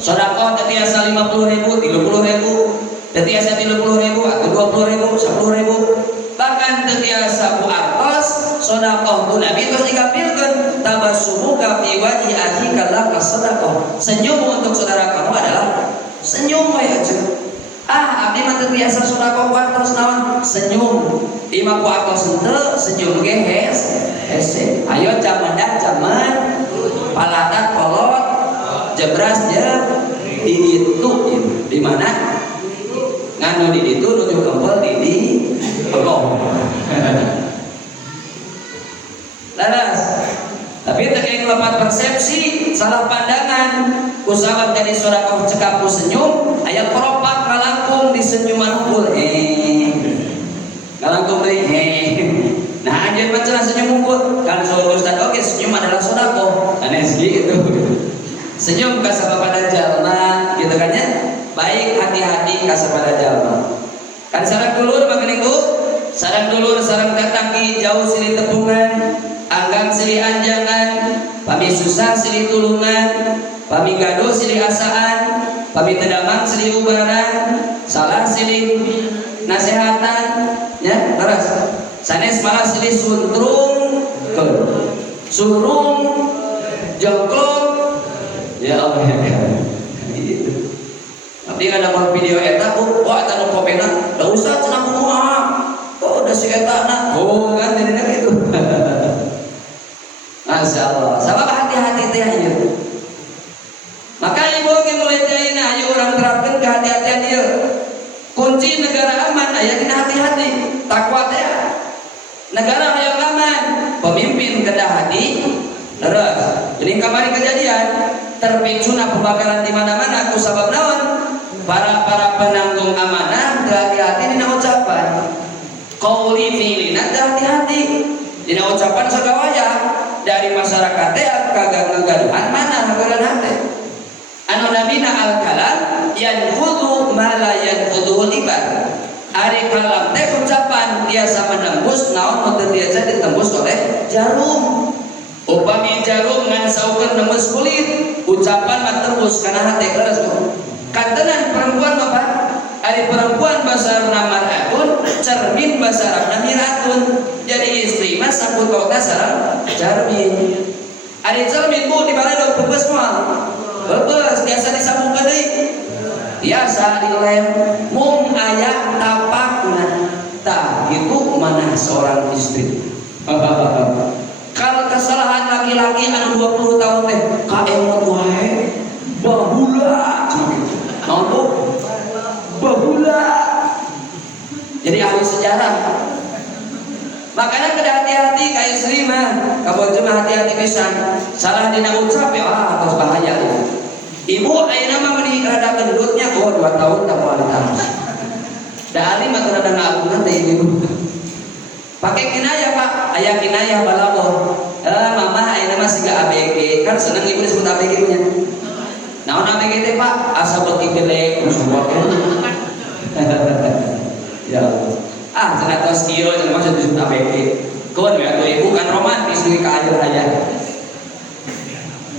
sedekah tetiasa 50.000 30.000 tetiasa 30.000 atau 20.000 10.000 bahkan tetiasa ku artos sedekah tu Nabi terus digampilkeun tabassumuka fi wajhi akhika laka sedekah senyum untuk saudara kamu adalah senyum we aja abdi mah teu biasa sedekah ku artos naon senyum imah ku artos henteu senyum ge hese ayo camedan camen palatat polot jebras jeb di ditu di mana nganu di ditu nuju kempel di pelong laras tapi terkait lepat persepsi salah pandangan usaha jadi sedekah cekap ku senyum aya koropak ngalangkung di senyuman unggul ngalangkung deui nah anjeun baca senyum unggul kan saur ustaz oke senyum adalah sedekah aneh gitu senyum ka sababaraha jalma gitu kan ya baik hati-hati ka sababaraha jalma kan sareng dulur bagening Bu sareng dulur sareng tetanggi jauh silih tepungan anggang silih anjangan pami susah silih tulungan pami gaduh silih asaan pami tedamang silih ubaran salah silih nasehatan ya terus sanes malah silih suntrung surung jongklok ya Allah ya gitu Dia ngadang video eta, wah eta nu kopena, da usah cenah kumaha. Oh, da si eta na. Oh, kan jadinya gitu. Masya Allah. Sabab hati-hati teh ieu. Maka ibu ge mulai teh ayo urang terapkeun kehati-hatian ieu. Kunci negara aman aya dina hati-hati. Takwa teh. Negara yang aman, pemimpin kedah hati. Terus, jadi kemarin kejadian terpicuna pembakaran di mana-mana ku sabab naon? Para penanggung amanah hati-hati dina ucapan. Qauli fi'lina hati-hati dina ucapan sagawaya dari masyarakat teh kagak ngagaduhan mana ngagaduhan hati. Anu namina al-kalam yanfudu ma la yanfuduhu libar. Ari kalam teh ucapan biasa menembus naon mun biasa ditembus oleh jarum. Upami jarum ngan saukeun nembus kulit, ucapan mah tembus kana hati keras tuh. Kantenan perempuan apa? Ari perempuan basar namar'atun, cermin basar namiratun. Jadi istri mah sambut kota sareng cermin. Ari cermin bu di mana dong bebes moal? Bebes biasa disambung ke deui. Biasa dilem mung aya tapakna. Tah itu mana seorang istri. Kalau kesalahan laki-laki anu 20 tahun teh kaemot wae bahula mau tuh bahula jadi ahli sejarah. Makanya kada hati-hati ka istri mah kabojo mah hati-hati pisan salah dina ucap ya tos bahaya ya. Ibu ayeuna mah meuni rada gendutnya 2 tahun tak kualitas da ali mah rada ngagungan teh ibu. Pakai kinayah Pak, ayah kinayah balago. Mama ayeuna mah siga ABG, kan seneng ibu disebut ABG punya. Naon ABG teh Pak? Asa beuki gede usubak. Ya. Cenah tos kieu cenah maksud disebut ABG. Keun ya tuh ibu kan romantis nih ka ajar-ajar.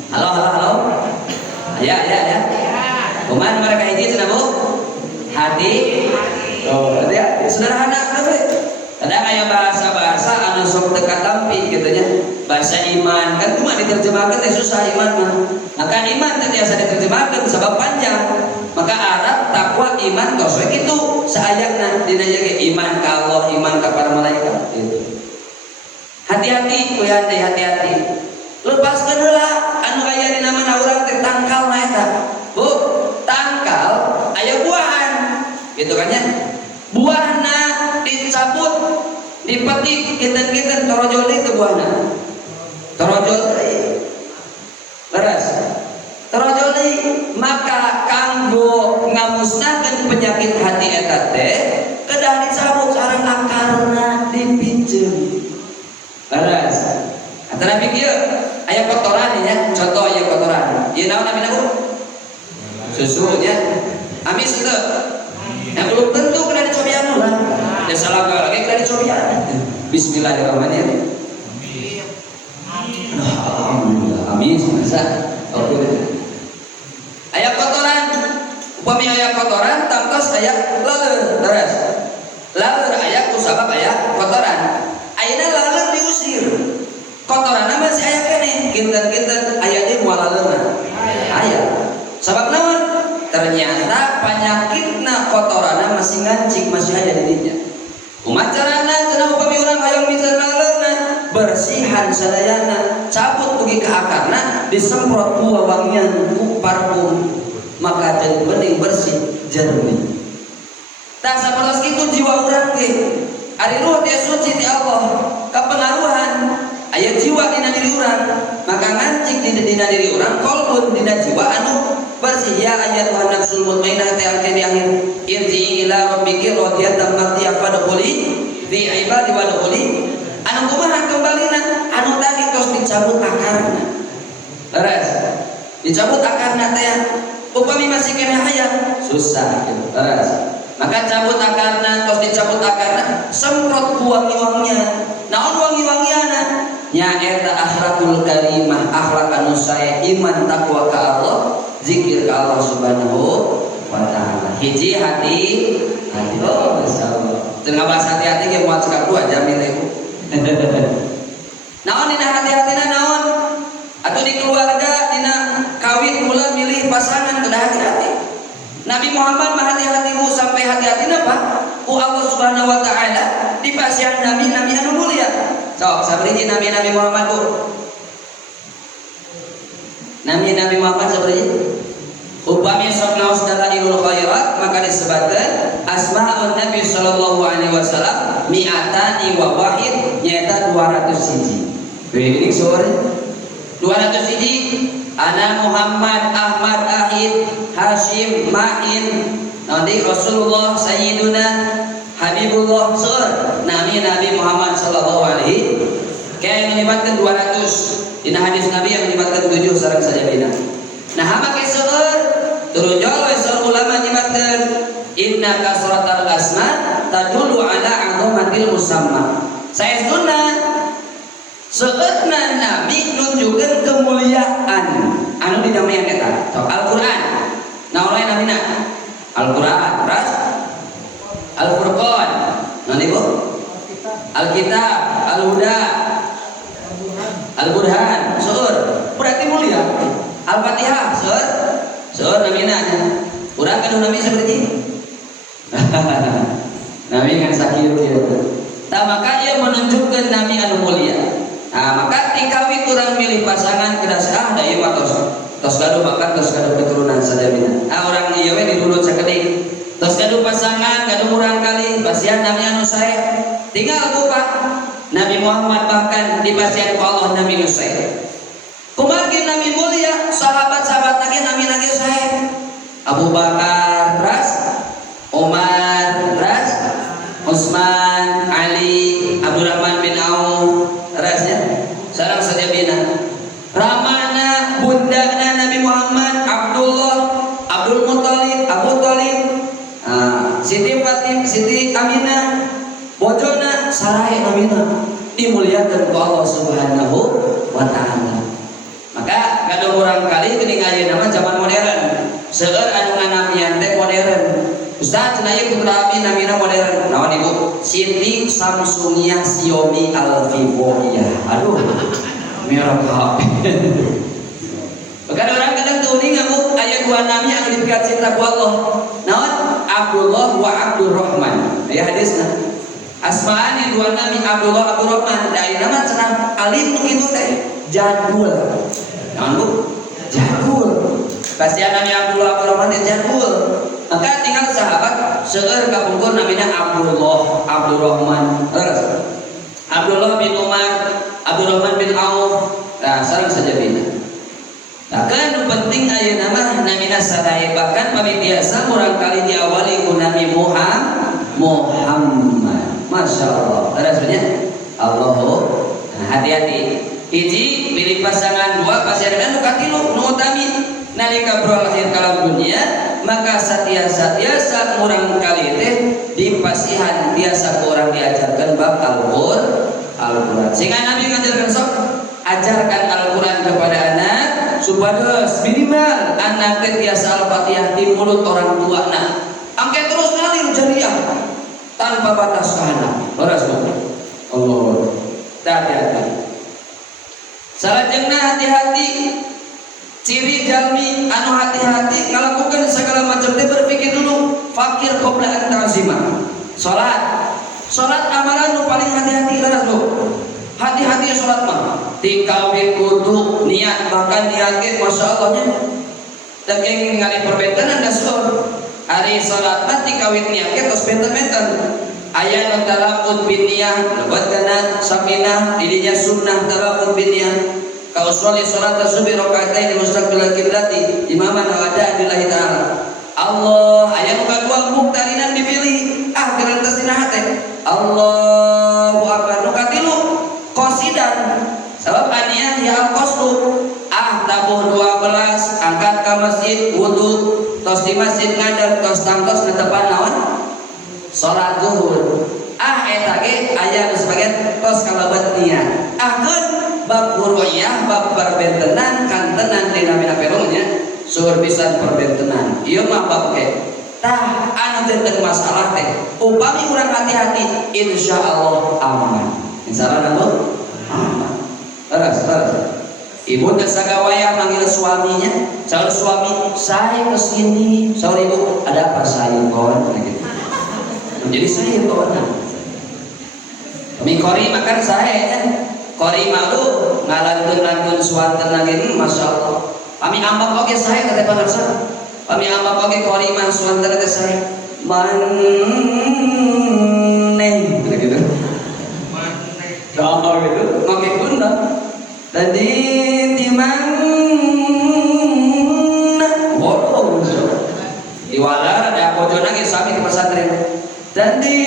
Halo. Ya. Kumaha mereka hiji cenah Bu? Hati. Oh, ya sederhana kabeh. Ada kayak bahasa-bahasa anu sok teka tampi gitu nya. Bahasa iman kan cuma diterjemahkan teh susah iman mah. Maka iman teh biasa diterjemahkan sebab panjang. Maka Arab takwa iman tos we kitu saayana dina ge iman ka Allah, iman ka para malaikat gitu. Hati-hati kuyan teh hati-hati. Lepaskeun heula anu aya dina mana urang teh tangkal na eta. Bu, tangkal aya buahan. Gitu kan nya. Buahna dicabut, dipetik, kinten-kinten torojol deui teh buahna. Torojol deui. Leres. Torojol deui maka kanggo ngamusnahkeun penyakit hati eta teh kedah dicabut sareng akarna dipinjeun. Leres. Antara kieu aya kotoran nya, contoh aya kotoran. Ieu naon namina Bu? Susu nya. Amis teu? Yang belum tentu kena dicobian lah. Ya salah lagi kena dicobian. Bismillahirrahmanirrahim. Alhamdulillah. Amin. Masa. Oke. Aya kotoran. Upami aya kotoran, tangtos aya laleur. Terus. Laleur aya kusabab aya kotoran. Ayeuna laleur diusir. Kotoranna masih aya keneh. Kinten-kinten aya di moal laleurna. Aya. Sabab naon? Ternyata penyakitna kotoranna masih ngancik, masih ada di dinya. Kumaha carana cenah upami urang hayang misalna laleurna bersihan sadayana, cabut dugi ka akarna, disemprot ku wangian ku parfum, maka jadi bening bersih jernih. Tah sapertos kitu jiwa urang ge ari ruh teh suci ti Allah kapengaruhan aya jiwa dina diri urang, maka ngancik dina diri urang qalbun dina jiwa anu bersih. Ya ayyatuhan nafsul mutmainnah teh di akhir irji ila rabbiki radiyatan mardiyah fadkhuli fi ibadi wadkhuli anu kumaha kembalina anu tadi tos dicabut akarna. Leres dicabut akarna teh upami masih keneh aya susah gitu. Leres maka cabut akarna tos dicabut akarna semprot ku wangi-wangian. Naon wangi-wangiana? Nya eta akhlakul karimah, akhlak anu sae, iman takwa ka Allah, zikir ka Allah Subhanahu wa taala. Hiji hati. Oh, masyaallah. Teu ngabahas hati-hati ge moal cekap 2 jam ieu. Naon dina hati-hatina naon? Atuh di keluarga dina kawin mula milih pasangan kudu hati-hati. Nabi Muhammad mah hati-hatimu sampai hati-hati apa? Ku Allah Subhanahu wa taala di pasian nabi anu mulia. Sok sabriji Nabi Muhammad bu. Nabi Muhammad sabriji. Upami sok naos dalailul khairat maka disebutkan asmaul Nabi sallallahu alaihi wasallam mi'atani wa wahid nyaeta 200 hiji. Ini sore 200 hiji. Ana Muhammad Ahmad Ahid Hashim Ma'in nanti Rasulullah Sayyiduna Habibullah Sur Nabi Muhammad sallallahu alaihi kayak melibatkan 200 dina hadis Nabi yang melibatkan 7 sareng saja bina. Nah hama ke seueur turun jauh seorang ulama nyibatkan inna kasratal asma tadullu ala azomatil musamma. Saya sunnah sekeutna Nabi nunjukkeun kemuliaan anu didamaian eta. Sok Al-Qur'an. Naon lain namina? Al-Qur'an, ras Al-Furqan. Nanti Bu? Al-Kitab, Al-Huda, Al-Burhan, seueur. Berarti mulia. Al-Fatihah, seueur namina. Urang kana Nabi seperti Nabi kan sakieu kieu. Tah maka ieu menunjukkeun Nabi anu mulia. Nah, maka tikawit urang milih pasangan kedas da ieu mah tos gaduh bakat tos gaduh keturunan sadamina. Urang ieu we dirurut sakedik. Tos gaduh pasangan gaduh urang kali pasian Nabi anu sae. Tinggal buka Nabi Muhammad bahkan dipasian ku Allah Nabi anu sae. Kumaha Nabi mulia, sahabat-sahabat Nabi sae. Abu Bakar, ras Umar, ras Utsman, Ali, Abdurrahman bin Auf, rasnya sareng saja bina. Ramana bundana Nabi Muhammad Abdul Muthalib, Abu Thalib, Siti Fatimah, Siti Aminah, bojona sarahe Aminah dimuliakeun ku Allah Subhanahu wa taala. Maka kadang urang kali geuning ayeuna mah zaman modern. Seueur anu nganamian teh modern. Ustaz cenah ieu putra abi namina modern. Naon ibu? Siti Samsungiyah Xiaomi Alvivoiyah. Aduh. Merek HP. Bahkan orang kadang teu uning ngaku aya dua nami anu dipikat cinta ku Allah. Naon? Abdullah wa Abdurrahman. Aya hadisna. Asmaani dua nami Abdullah Abdurrahman. Da ayeuna mah cenah alim nu kitu teh jadul. Naon Bu? Jadul. Pasian nami Abdullah Abdurrahman teh jadul. Maka tinggal sahabat seueur kapungkur namina Abdullah Abdurrahman. Abdullah bin Umar, Abdurrahman bin Auf. Nah, sareng saja bina. Nah, kan penting ayeuna mah namina sadaya bahkan pami biasa urang kali diawali ku Nabi Muhammad. Masyaallah. Rasanya Allahu. Nah, hati-hati. Hiji pilih pasangan, dua pasian anu katilu nu utami nalika bro lahir kalam dunia maka satiasa urang kali teh dipasihan biasa orang diajarkan bab Al-Qur'an. Sehingga Nabi ngajarkan sok ajarkan Al-Qur'an kepada anak supados minimal anak teh biasa Al-Fatihah di mulut orang tuana. Angke terus ngalir jariah tanpa batas anak. Allah. Hati-hati. Salajengna hati-hati. Ciri jalmi anu hati-hati ngalakukan segala macam teh berpikir dulu fakir qabla an ta'zima. Salat amalan nu paling hati-hati laras Bu. Hati-hati salat mah. Tikawin kudu niat bahkan niatkeun masyaallah nya. Da kenging ningali perbentanan da sur. Ari salat mah tikawin niatkeun tos benten-benten. Aya nu talaqut bin niyah, lebatna sakinah, didinya sunnah talaqut bin niyah. Kau sholat subhi rakaatain mustaqbilal kiblati imaman ada billahi taala. Allah aya nu kadua muktarinan dipilih gerantos dina hate. Allahu akbar nu katilu qasidan. Sabab aniyah ya al-qasdu tabuh 12 angkat ka masjid wudu tos di masjid ngadeg tos tangtos netepan naon? Salat zuhur. Eta ge aya nu sebagian tos kalebet niat. Keun bab ru'yah bab perbentenan kantenan dina mina perulnya suhur pisan perbentenan ieu mah bab ke tah anu teu masalah teh upami urang hati-hati insyaallah aman insyaallah aman. Terus Ibu kesagawaya manggil suaminya, saur suami, saya kesini, saur ibu, ada apa saya kawan? Gitu. Jadi saya kawan. Kami kori makan saya, kori malu ngalantun suanten lagi, masya Allah. Kami ambak oke saya kata pangarsa, kami ambak oke kori man suanten kata saya, maneng, gitu. Doa gitu, makai guna. Tadi timang bodoh di walar ada pojok lagi sami di pesantren. Tadi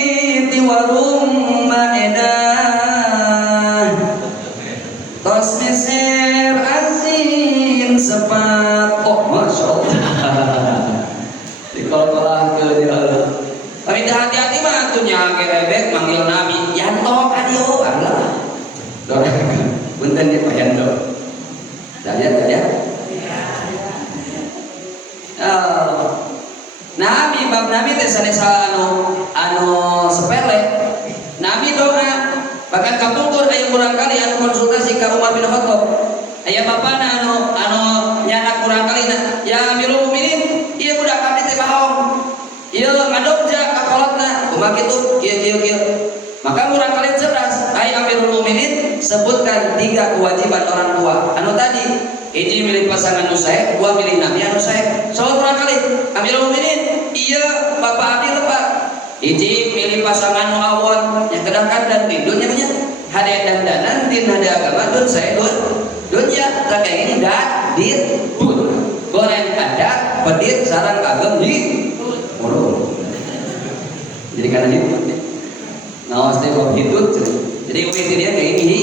di warung maedah tos meser asin sepat. Oh masya Allah. Di kolam ke dia. Tapi hati-hati mah tuh nyangke rebek manggil nabi yanto adio Allah. Punten di Pak Yanto. Daya. Nabi bab nabi teh sanesa anu sepele. Nabi doa bahkan kapungkur aya kurang kali anu konsultasi ka Umar bin Khattab. Aya bapana anu nyanak kurang kalina, ya Amirul Mukminin, ieu budak abdi teh bahaom. Ieu ngadogja ka kolotna, kumaha kitu kieu. Maka kurang kali cerdas, hai Amirul Mukminin, sebutkan 3 kewajiban orang tua. Anu tadi, hiji milih pasangan anu sae, 2 milih nabi anu sae. Soal kurang kali, Amirul Mukminin, iya bapak abdi lepat. Hiji milih pasangan anu awon, yang kedahkan dan tidurnya nya. Hade dandanan din hade agama dun sae dunya tak kayak gini dit goreng kadak pedit sarang agem di mulut. Jadi karena itu ngawas teh kok hitut. Jadi unik dia kayak gini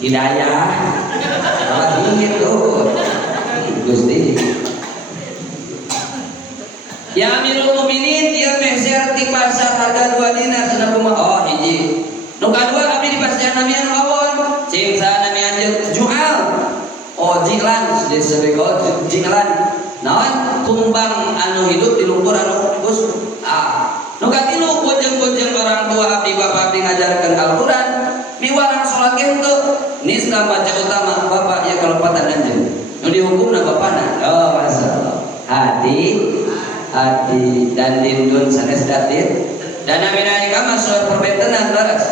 hidayah. Salah gitu. Gusti. Ya Amirul Mukminin ieu meh share ti pasar harga 2 dinar cenah kumaha? Oh hiji. Nu kadua abdi di pasar Nabi anu awon. Cing sana Nabi anjeun jual. Oh jiklan disebut jiklan. Naon kumbang anu hidup di lumpur anu Gus. Nu katilu bojeng-bojeng orang tua abdi bapak abdi ngajarkeun Al-Qur'an. Miwarang salat ge henteu. Nisna baca utama bapak ya kalepatan anjeun. Nu dihukumna bapana. Oh masyaallah. Hati dan dindun sanes datin dan Nabi naik masuk perbentenan baras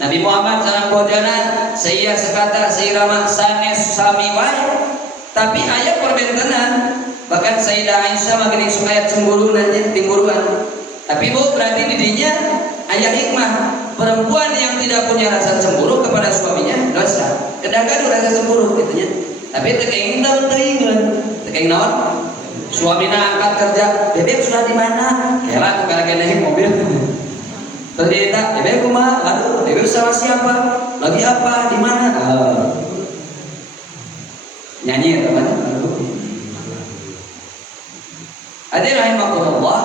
Nabi Muhammad sareng bojana saya sekata seirama sanes sami wae tapi aya perbentenan bahkan Sayyidah Aisyah makin supaya cemburu nanti timburuan tapi bu berarti didinya aya hikmah perempuan yang tidak punya rasa cemburu kepada suaminya dosa kadang-kadang rasa cemburu gitunya tapi teu keing naon suamina angkat kerja, bebek sudah di mana? Heran tuh karena naik mobil. Ternyata bebek kumaha? Aduh, bebek sama siapa? Lagi apa? Di mana? Nyanyi ya teman. Hadirin rahimakumullah.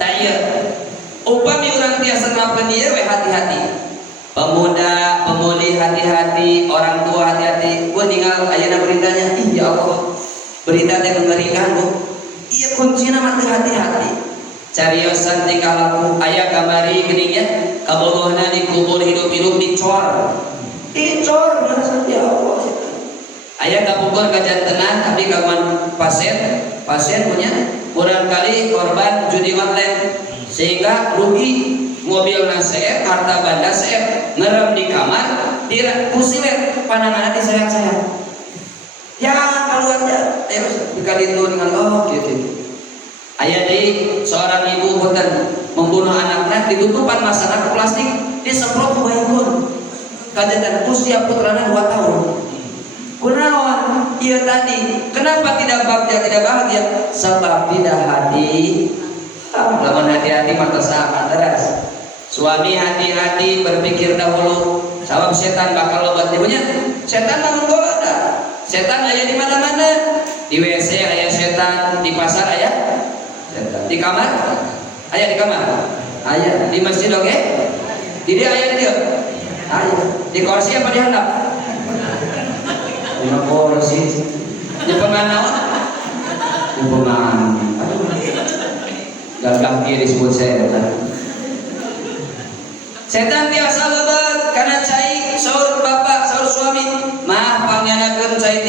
Tanya, upami urang tiasa nerapkeun ieu we hati-hati. Pemuda, pemudi hati-hati, orang tua hati-hati. Gua tinggal ayeuna beritanya, ih ya Allah. Berita teh mengerikan bu. Iya kuncinya mah hati-hati. Cariosan tingkah laku aya kamari geningnya kabogohna dikubur hidup-hidup dicor. Dicor ya Allah. Aya kapungkur kajantenan tapi kawan pasien punya kurang kali korban judi online sehingga rugi mobil naseep harta benda seep ngerem di kamar pusilet pandangan di sayang-sayang. Ya keluarnya terus dikalitu dengan gitu. Aya deui seorang ibu boten membunuh anaknya ditutupan masalah ke plastik disemprot ku baikun. Kajantan usia putrana 2 tahun. Kunaon? Ieu tadi kenapa tidak bahagia? Sebab tidak hati. Lamun hati-hati maka saha teras. Suami hati-hati berpikir dahulu sebab setan bakal lobat ibunya. Setan mah menggoda. Setan aya di mana-mana. Di WC aya setan, di pasar aya setan. Di kamar aya di kamar. Aya di masjid oge. Di dia aya di dia. Aya. Di kursi apa di handap? Di kursi. Di penganawan. Di pengan. Aduh. Gagah kiri disebut setan. Setan tiasa lebat karena cai saur bapak saur suami mah pangyanakeun cai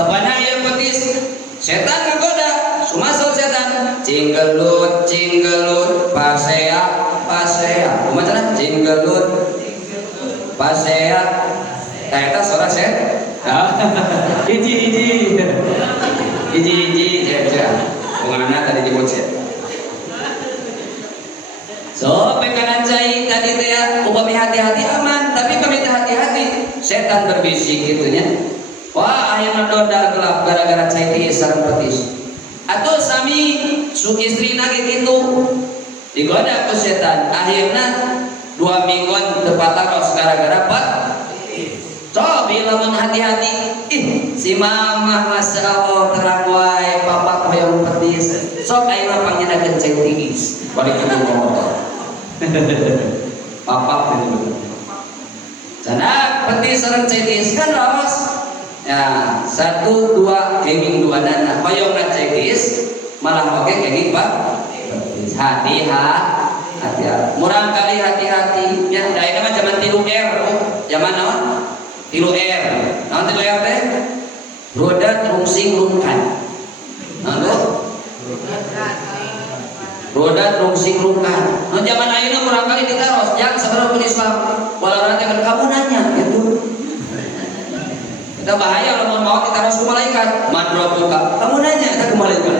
bapana aya petis setan ngagoda sumasel setan cinggelut pasea kumaha cinggelut pasea eta suara set hiji kemana tadi di bocet so pekanan cai tadi teh upami hati-hati aman tapi kami teh hati-hati setan berbisik gitunya wah ayeuna dodar gelap gara-gara cai teh sareng petis atuh sami su istrina ge kitu digoda ku setan akhirna 2 mingguan teu pataros gara-gara pat so bila hati-hati si mama masya Allah terang wae papa hoyong petis sok ayeuna panggilna cai tiis balik kitu motor papak ini sana petis sareng cetis kan lawas ya 1 2 kenging 2 dana hoyongna cetis malah oke kenging pak petis hati-hati murang kali hati-hati ya daerah mah zaman 3R zaman naon 3R naon 3R teh roda rungsing rungkan naon roda rungsing rungkan. Nah, zaman ayeuna murang kali ditaros, yang sabaraha pun Islam. Walau nanti kamu nanya gitu. Kita bahaya lamun mau ditaros ku malaikat. Man rabbuka? Kamu nanya kita ke malaikat.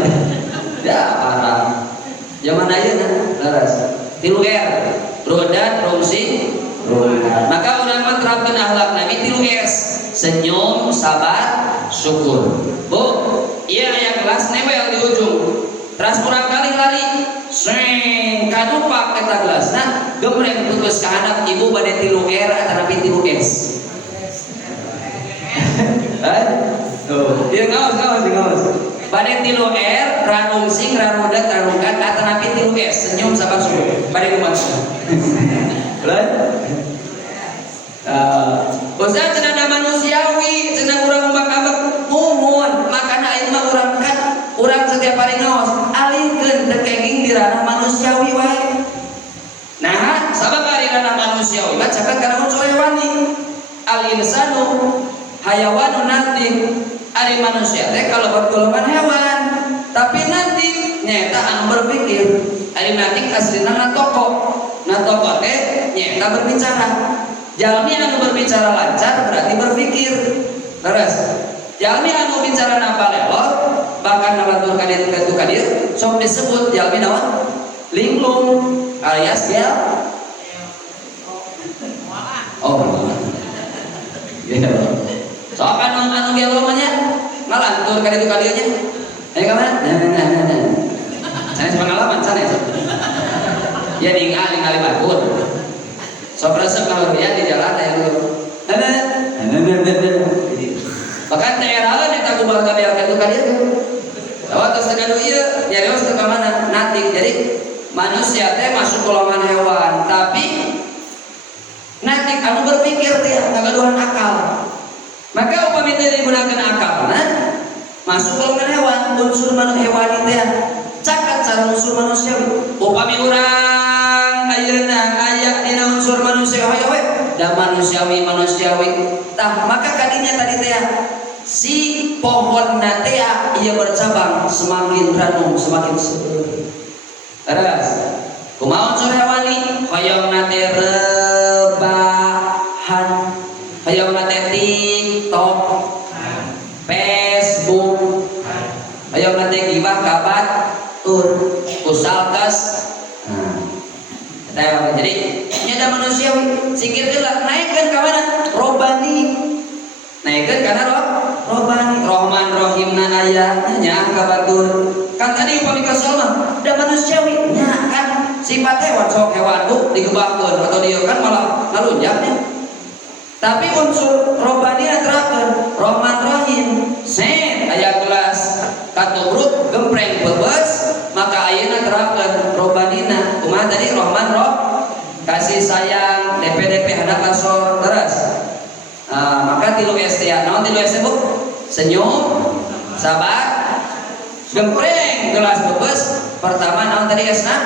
Ya parah. Zaman ayeuna laras. 3R. Roda rungsing rungkan. Maka urang mah terapkeun akhlak Nabi 3S. Senyum, sabar, syukur. Bu, ieu aya kelas nebel di ujung. Terus kurang kali lari seng kadupak eta gelasna gemreng putus ka handap ibu bade 3R atau 3S tuh dia ngaos bade 3R ranungsing rarudat rarungkan atau 3S senyum sabar syukur bade kumaha ulah Ustaz cenah manusiawi cenah urang umak-umak muhun makana ieu mah urang kan urang setiap hari ngaos alihkeun tekenging di ranah manusiawi wae. Nah, sabab ari ranah manusiawi mah caket kana unsur hewani. Al insanu hayawanun natik. Ari manusia teh kalau bergolongan hewan, tapi nanti nyata anu berpikir. Ari natik aslina natoko. Natoko teh nyata berbicara. Jalmi anu berbicara lancar berarti berpikir. Terus jalmi anu bicara napa lelor bahkan nabatur kadir katu kadir sok disebut jalmi naon linglung alias gel sok anu gel mah nya ngalantur kadir kadirnya ayo kamana nah sanes pengalaman sanes ya ningali batur sok resep kalau dia di jalan aya dulu bahkan daerah eta kubal kabel katu kadir lewat terus tegadu ieu nyarios teu ka mana natik jadi manusia teh masuk golongan hewan tapi natik anu berpikir teh kagaduhan akal maka upami teh digunakeun akalna masuk golongan hewan unsur manusia hewani teh caket cara unsur manusiawi upami urang ayeuna aya dina unsur manusia hoy da manusiawi tah maka kadinya tadi teh si pohon natea ia bercabang semakin ranum semakin subur. Terus kumaha unsur hewani hoyong nate rebahan hoyong nate TikTok Facebook hoyong nate gibah kabat usalkas jadi nyada manusiawi sikir geula naikkeun ka mana robani naikkeun kana robani Rahman Rahimna aya nya kabatur kan tadi upami kesel mah da manusiawi nya kan sifat hewan sok hewan bu digebahkeun atau dia kan malah ngalunjaknya tapi unsur robani terapkeun Rahman Rahim sen aya gelas katubruk gempreng bebes maka ayeuna terapkeun robanina kumaha tadi Rahman kasih sayang DP handap kasor terus maka 3S ya naon 3S bu senyum sabar gempreng gelas bebes pertama naon tadi esna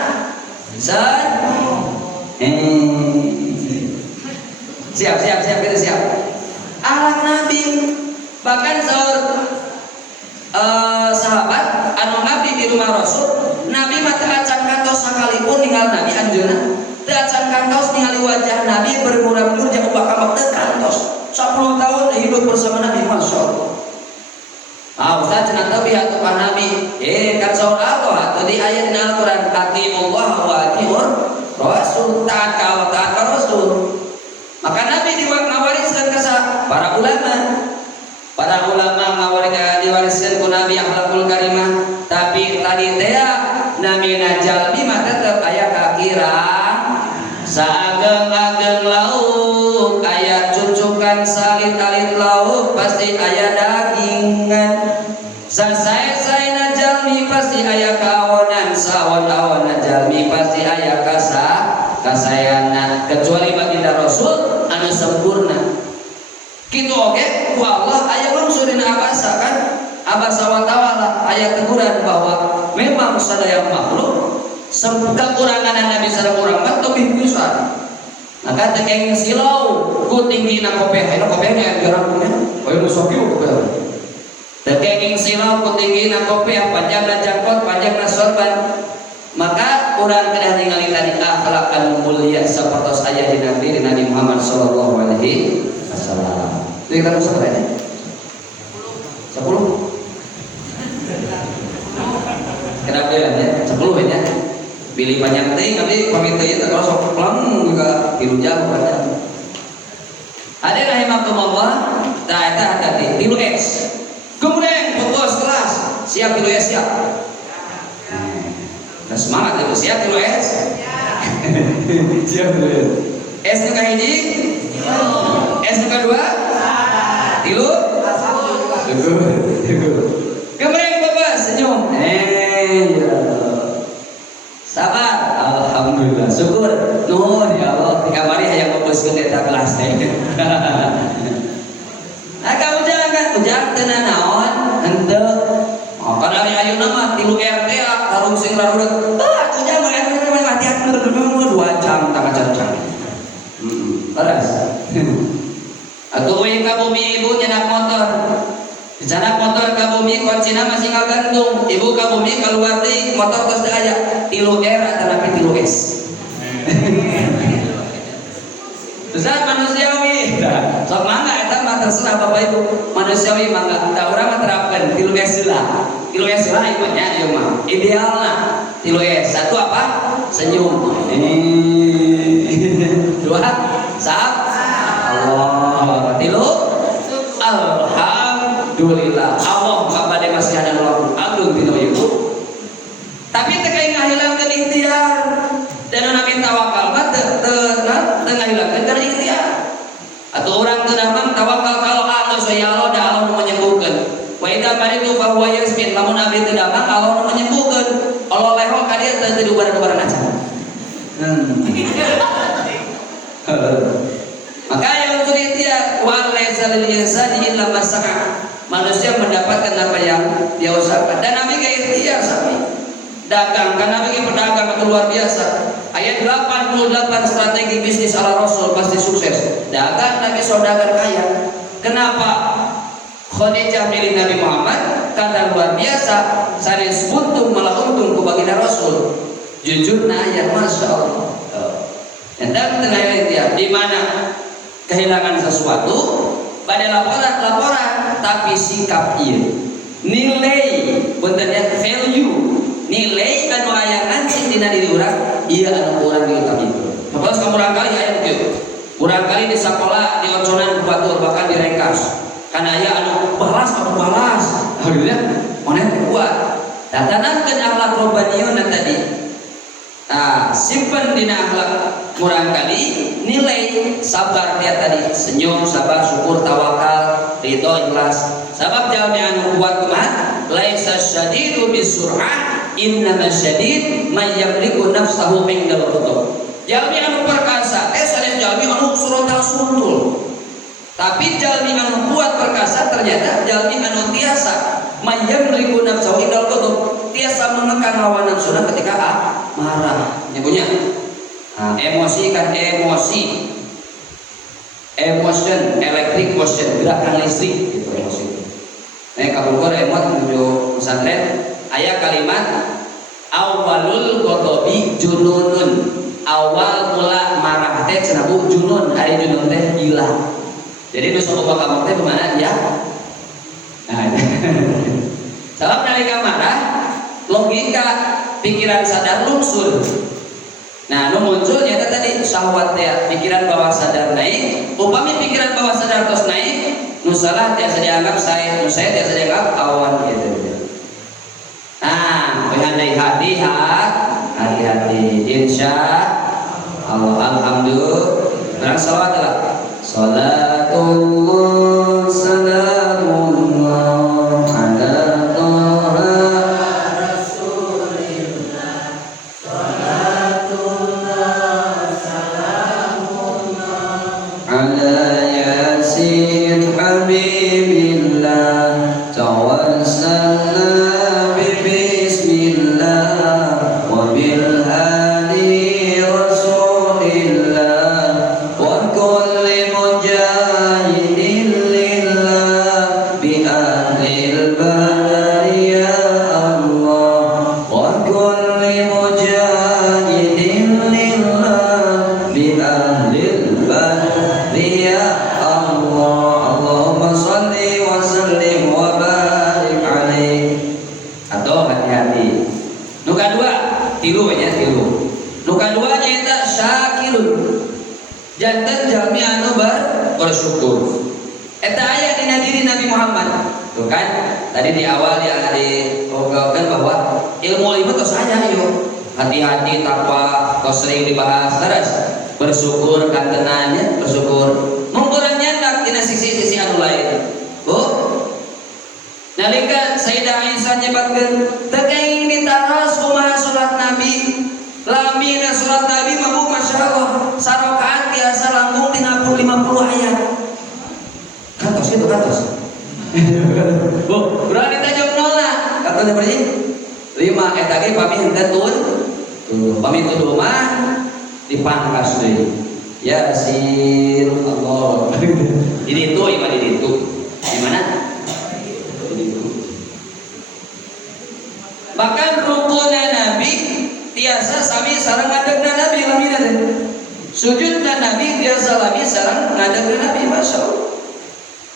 siap kita siap akhlak Nabi bahkan sahur sahabat anu ngabdi di rumah Rasul, Nabi mah teu acan kantos sakalipun ninggal Nabi anjeunna, teu acan kantos ningali wajah Nabi bermuram-mur jeung bakal teu kantos. 10 tahun hidup bersama Nabi, Masya Allah. Ustaz cenah teu pihak ka Nabi, kan saur Allah atuh di ayat Al-Qur'an, atiullah wa atiur Rasul, taat ka Allah, taat ka Rasul. Maka Nabi diwariskan ke para ulama. Para ulama diwariskan ku Nabi akhlakul karimah, tapi tadi teh Nabi jalmi mah tetep aya kakira saageng-ageng lauk, aya cucukan salit-alit lauk, pasti aya dagingan. Sasae-saena jalmi pasti aya kaonan, saon-aonna jalmi pasti aya kasayana, kecuali baginda Rasul anu sempurna. Kitu oge ku Allah aya lungsurin abasa kan, abasa wa ta'ala aya teguran bahwa memang sadaya makhluk kekurangan Nabi sareng urang mah teu bisa. Maka teu kenging silau ku tinggina kopeh, aya kopeh aya jarang punya. Aya nu sok ieu kopeh. Teu kenging silau ku tinggina kopeh, panjangna jangkot, panjangna sorban. Maka urang kedah ningali tadi akhlak anu mulia sapertos aya di Nabi Muhammad sallallahu alaihi wasallam. Itu kita usah berapa? 10? Kenapa ya? 10 ya? Pilih banyak teh, nanti pamit teh kalau sok pelang juga tilu jam pada. Ada rahimakumullah, tak ada hati, tilu S. Kemudian fokus kelas, siap tilu S siap. Nah, semangat itu siap tilu S. Siap tilu S. S nu kahiji? S nu kedua? Tilu? Kemudian Bapak senyum. Ya Allah. Sabar. Alhamdulillah. Syukur. Nuhun ya Allah. Kamari hayang ngopuskeun eta kelas teh. Aka ujang teu naon henteu. Kana ari ayeuna mah tilu RT harung sing rarureut. Ujang mah hati-hati 2 jam tangga jam. Terus. Atuh we ka bumi ibu nyenak motor. Dicanak motor ka bumi kuncina masih ngagantung. Ibu ka bumi keluar deui motor geus teu aya. 3 R atanapi 3 S. Ustaz manusiawi. Sok mangga eta mah terserah Bapak Ibu. Manusiawi mangga. Da urang mah terapkeun 3 S heula. 3 S heula ieu nya ieu mah. Idealna 3 S. Satu apa? Senyum. 2 saat Allah. 3 alhamdulillah. Allah kabade masih ada lagu agung dina ieu. Tapi teu kaing ngahilangkeun ikhtiar. Dan nabi tawakal mah teu ngahilangkeun kana ikhtiar. Atuh urang teu damang tawakal ka Allah, ya Allah da Allah nu menyembuhkeun. Wa idza maritu fa huwa yasmin. Lamun abdi teu damang Allah nu menyembuhkeun. Allah leho ka dieu teu dubar-dubaran acan. Maka yang untuk ikhtiar wa laisa lil insani illa ma sa'a. Manusia mendapatkan apa yang dia usahakan. Dan Nabi ke ikhtiar sami. Dagang, karena Nabi pedagang itu luar biasa. Ayat 88 strategi bisnis ala Rasul pasti sukses. Dagang Nabi saudagar kaya. Kenapa? Khadijah milih Nabi Muhammad karena luar biasa. Sanes buntung malah untung ku baginda Rasul. Jujur na ayat Masya Allah. Dan tengah ikhtiar di mana kehilangan sesuatu pada laporan tapi sikap ieu nilai bentennya value nilai anu aya ngancing dina diri urang ieu anu urang diutak itu. Terus kamurang kali aya kieu. Urang kali di sakola di oconan ku batur bahkan direngkas. Kana aya anu balas. Alhamdulillah monet kuat. Tatanamkeun akhlak robaniun tadi. Simpen dina akhlak kurang kali nilai sabar dia tadi, senyum, sabar, syukur, tawakal, ridho, ikhlas. Sabab jalmi anu kuat kumaha? Laisa syadidu bisur'ah, innama syadid may yamliku nafsahu indal ghadab. Jalmi anu perkasa sanes jalmi anu surotal suntul. Tapi jalmi anu kuat perkasa ternyata jalmi anu tiasa may yamliku nafsahu indal ghadab, tiasa menekan hawa nafsuna ketika marah. Nyebutnya emosi kan emotion, electric motion, gerakan listrik itu emosi. kabulkur emot menuju pesantren aya kalimat awalul ghadabi jununun, awal mula marah teh cenah bu junun, ari junun teh gila. Jadi nu sok kamu teh kemana ya? Nah, sabab nalika marah logika pikiran sadar lungsur. Nah, nu muncul nyata tadi syahwat teh pikiran bawah sadar naik. Upami pikiran bawah sadar terus naik, nu salah tiasa dianggap saya, nu saya tiasa dianggap awan gitu. Nah, berandai hati-hati insya Allah. Alhamdulillah. Berang salawat lah. Salatullah salamullah ala Taha Rasulillah. Salatullah salamullah ala Yasin Habibillah. Tawassalna jantan jalmi anu bersyukur. Eta aya dina diri Nabi Muhammad. Tuh kan, tadi di awal yang diobrolkan bahwa ilmu lima tos aya yuk. Hati-hati takwa tos sering dibahas terus. Bersyukur kantenannya, bersyukur. Mungkuran nyandak dina sisi-sisi anu lain. Bu. Nalika Sayyidah Aisyah nyebatkeun teu kenging ditaros kumaha salat Nabi. Lamina salat Nabi mah masyaallah sarokaat biasa lambung tina 50 ayat. Kantos itu kantos. Bu, berani tajam nolna. Kata berarti 5 eta ge pami henteu tun. Pami tuduh mah dipangkas deui. Yasin Allah. Di ditu iman di ditu. Di mana? Bahkan rukunna Nabi tiasa sami sareng ngadegna Nabi lamina teh. Sujudna Nabi tiasa lami sareng ngadegna Nabi masyaallah.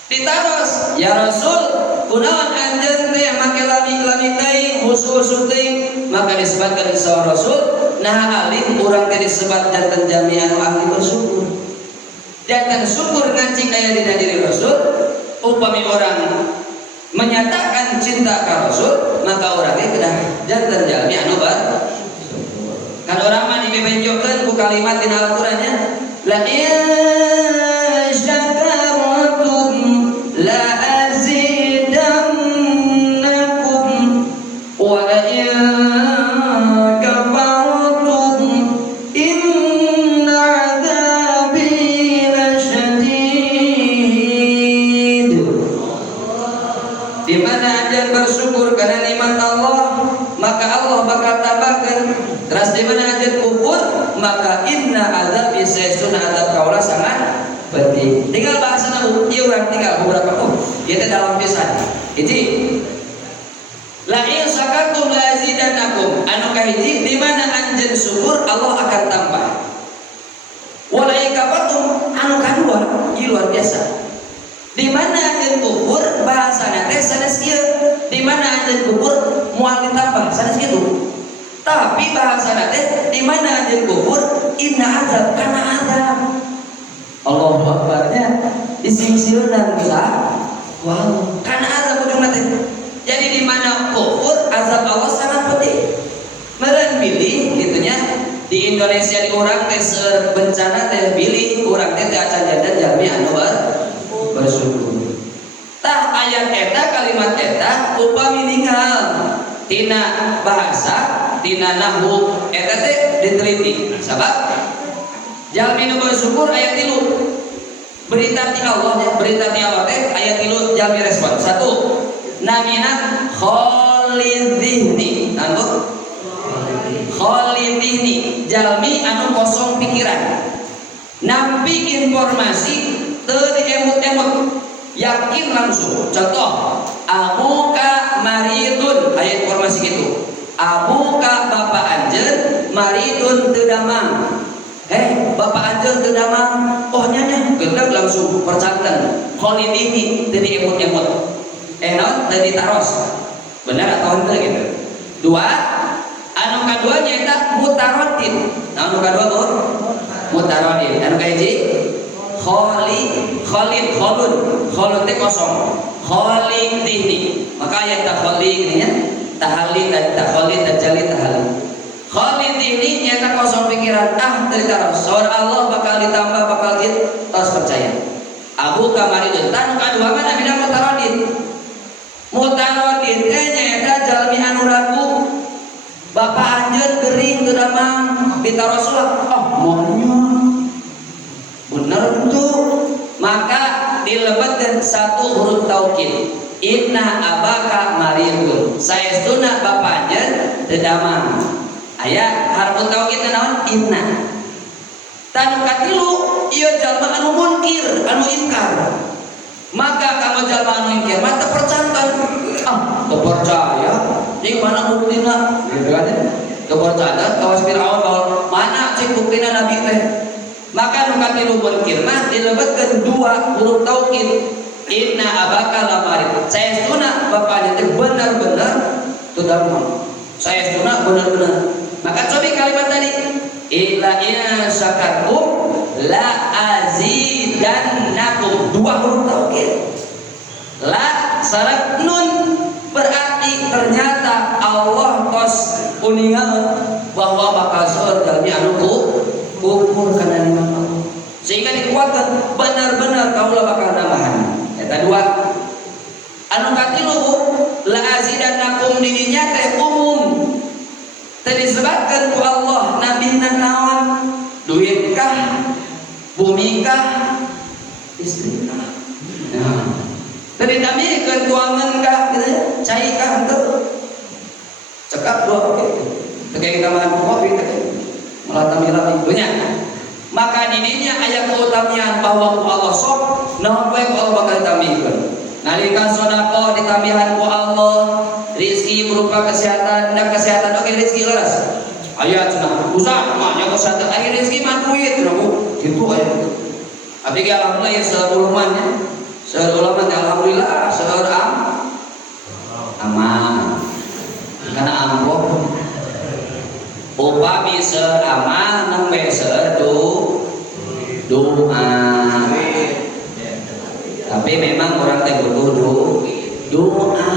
Ditaros, ya Rasul, kunaon anjeun teh make lami teuing, husu-husu teuing, maka disebutkan sawa Rasul, nah alim urang teh disebat janten jami anu ahli bersyukur. Janten syukur ngancing aya dina diri Rasul, upami orang menyatakan cinta ka Rasul, maka urang teh kedah janten jami anu bersyukur. Kan urang mah dibebenjokeun ku kalimat dina Al-Qur'annya, la in syakartum la azidannakum wa la in kafartum inna adzabi lasyadid. Di mana ajan bersyukur karena nikmat Allah, maka Allah bakal tambahkan. Terus di mana ajan kufur, maka inna adzabi saestuna adzab kaula sangat penting. Tinggal bahasa nabu, ieu urang tinggal beberapa ieu teh dalam pisan. Hiji, la in syakartum la azidannakum. Anu kahiji di mana anjeun syukur Allah akan tambah. Wa la in kafartum anu kadua ieu luar biasa. Di mana anjeun kufur bahasana teh sanes ieu. Di mana anjeun kufur moal ditambah sanes kitu. Tapi bahasana teh di mana anjeun kufur inna azab kana azab. Allahu Akbarnya disingsieunan bisa. Wow, kana azab ujungna teh. Jadi di mana kufur azab Allah sangat pedih. Meureun pilih gitunya di Indonesia di urang teh seur bencana teh pilih urang teh acan janten jalmi anu bersyukur. Tah ayat eta kalimat eta upami ninggal tina bahasa tina nahwu eta teh diteliti. Sabab jalmi nu bersyukur ayat 3. Berita ti Allah nya, berita ti Allah teh ayat 3 jalmi respon. 1. Namina khalidhni. Anu khalidhni, jalmi anu kosong pikiran. Nampi informasi teu diemut-emut. yakin langsung. Contoh, abuka maridun, ayat informasi gitu. Abuka bapak anjeun maridun teu damang. Bapak anjeun teu damang. Oh nya geuleuh langsung percanten. Kholidini teu diemut-emut. Naon teu ditaros. Benar atau henteu gitu. Dua, anu kadua nyaeta mutaroddin. Anu kadua mutaroddin. Anu kahiji Kholid teh kosong. Kholid tihni. Maka ayat kholid ini nya tahalli dan takholid dan jali tahalli. Kholid tihni nyaeta kosong pikiran. Teu ditaros. Saur Allah bakal ditambah bakal tos percaya. Abu kamaridun. Anu kadua mah namina mutaroddin. Mutaroddin teh nyaeta jalmi anu ragu. Bapak anjeun gering teu damang ditaros moalnya bener tuh. Maka dilebetkeun satu huruf taukid. Inna abaka maridun. Saestuna bapak anjeun teu damang. Aya harfu taukid naon? Inna. Tanu katilu ieu jalma anu munkir, anu ingkar. Maka kamu jalma anu ingkar mah teu percanten. Teu percaya. Jeung mana buktina? Gitu kan? Teu percaya kawas Firaun bahwa mana cik buktina nabi teh. Maka nu katilu munkir mah dilebetkeun dua huruf taukid. Inna abaka lamarid. Saestuna bapana teh bener-bener teu damang. Saestuna bener-bener. Maka coba kalimat tadi, illa in syakartum la azidannakum. Dua huruf taukid. La syarat nun berarti ternyata Allah tos uningan bahwa bakal seueur jalmi anu kufur kana nikmat Allah. Sehingga dikuatkan benar-benar kaula bakal nambahan. Eta dua. Anu katilu la azidannakum dininya teh umum. Teu disebutkeun ku Allah nabina naon? Duit kah? Bumi kah? Istri kah? Nah. Teu ditamikeun tuangan kah gitu ya? Cai kah henteu? Cekap dua oke. Teu kayak tambahan kopi teh. Malah tampilan itunya. Maka dininya aya keutamian bahwa ku Allah sok naon bae ku Allah bakal tamihkeun. Nalika sedekah ditambihan ku Allah, rezeki berupa kesehatan, dan kesehatan oke rezeki leres. Aya cenah usaha mah nya kesehatan aya rezeki mah duit rabu. Kitu aya. Abdi ge alhamdulillah ya seueur ulama nya. Seueur ulama alhamdulillah seueur aman. Kana amplop upami seueur amal nembe seueur doa. Tapi memang orang teh butuh doa.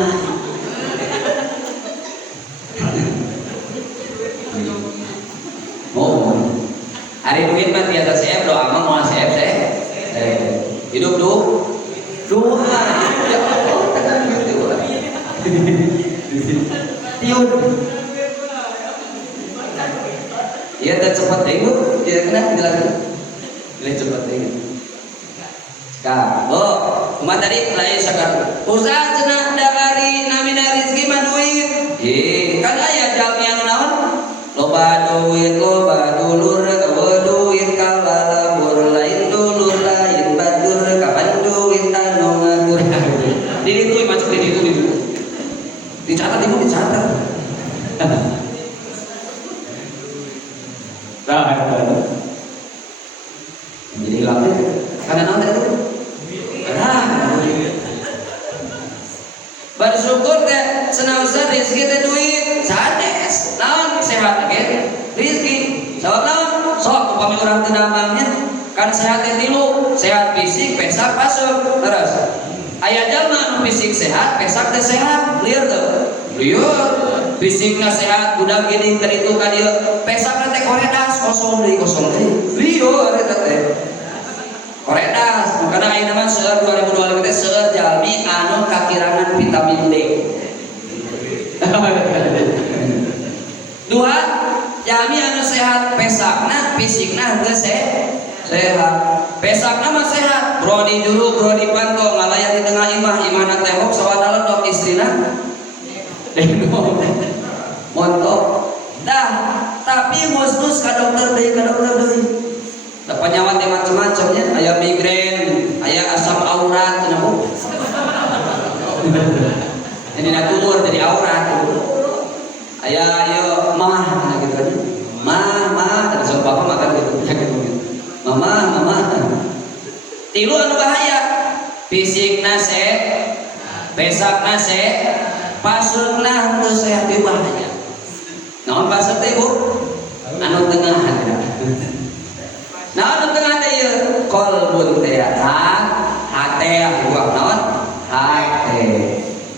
Hari duit mah biasa CF doa mah mau CF hidup doa. Ya Allah tekan gitu. Tiun. Iya teh cepat teh Bu, dia kena jelaskan. Boleh cepat teh. Kumaha tadi lain sakar. Usaha cenah dari namina rezeki mah duit. Kan aya jalmi anu naon? Loba duit, loba dulur, eueuh duit kalalabur lain dulur lain batur kapan duit anu ngatur. Di ditu macam di ditu. Dicatat ibu dicatat. Jadi hilang deh. Karena naon tadi? Bersyukur teh senausan rezeki teh duit sanes naon sehat ge rezeki sabab naon sok upami urang teu damangnya kan sehat teh tilu sehat fisik pesak pasuk terus aya jalma anu fisik sehat pesak teh sehat lieur teu lieur fisikna sehat budak geuning teh itu ka dieu pesakna teh koredas kosong deui lieur eta teh koredas makana ayeuna mah seueur 2025 teh seueur jalmi anu kakirangan vitamin D. Dua, jalmi anu sehat pesakna fisikna teu sehat. Pesakna mah sehat, brodi juru brodi panto ngalayan di tengah imahna tembok sawana ledok istrina. Montok. Dah, tapi mus ka dokter deui. Da penyakit macam-macamnya, aya migrain, aya asam aurat, cenah Ini nak kubur jadi aurat. Ayo mah gitu kan. Mah terus bapak makan gitu. Mama. Tilu anu bahaya. Fisik nase, pesak nase, pasukna henteu sehat teh bahaya. Naon pasuk teh Bu? Anu tengah. Nah anu tengah teh ieu qalbun teh hate buah naon? Hate.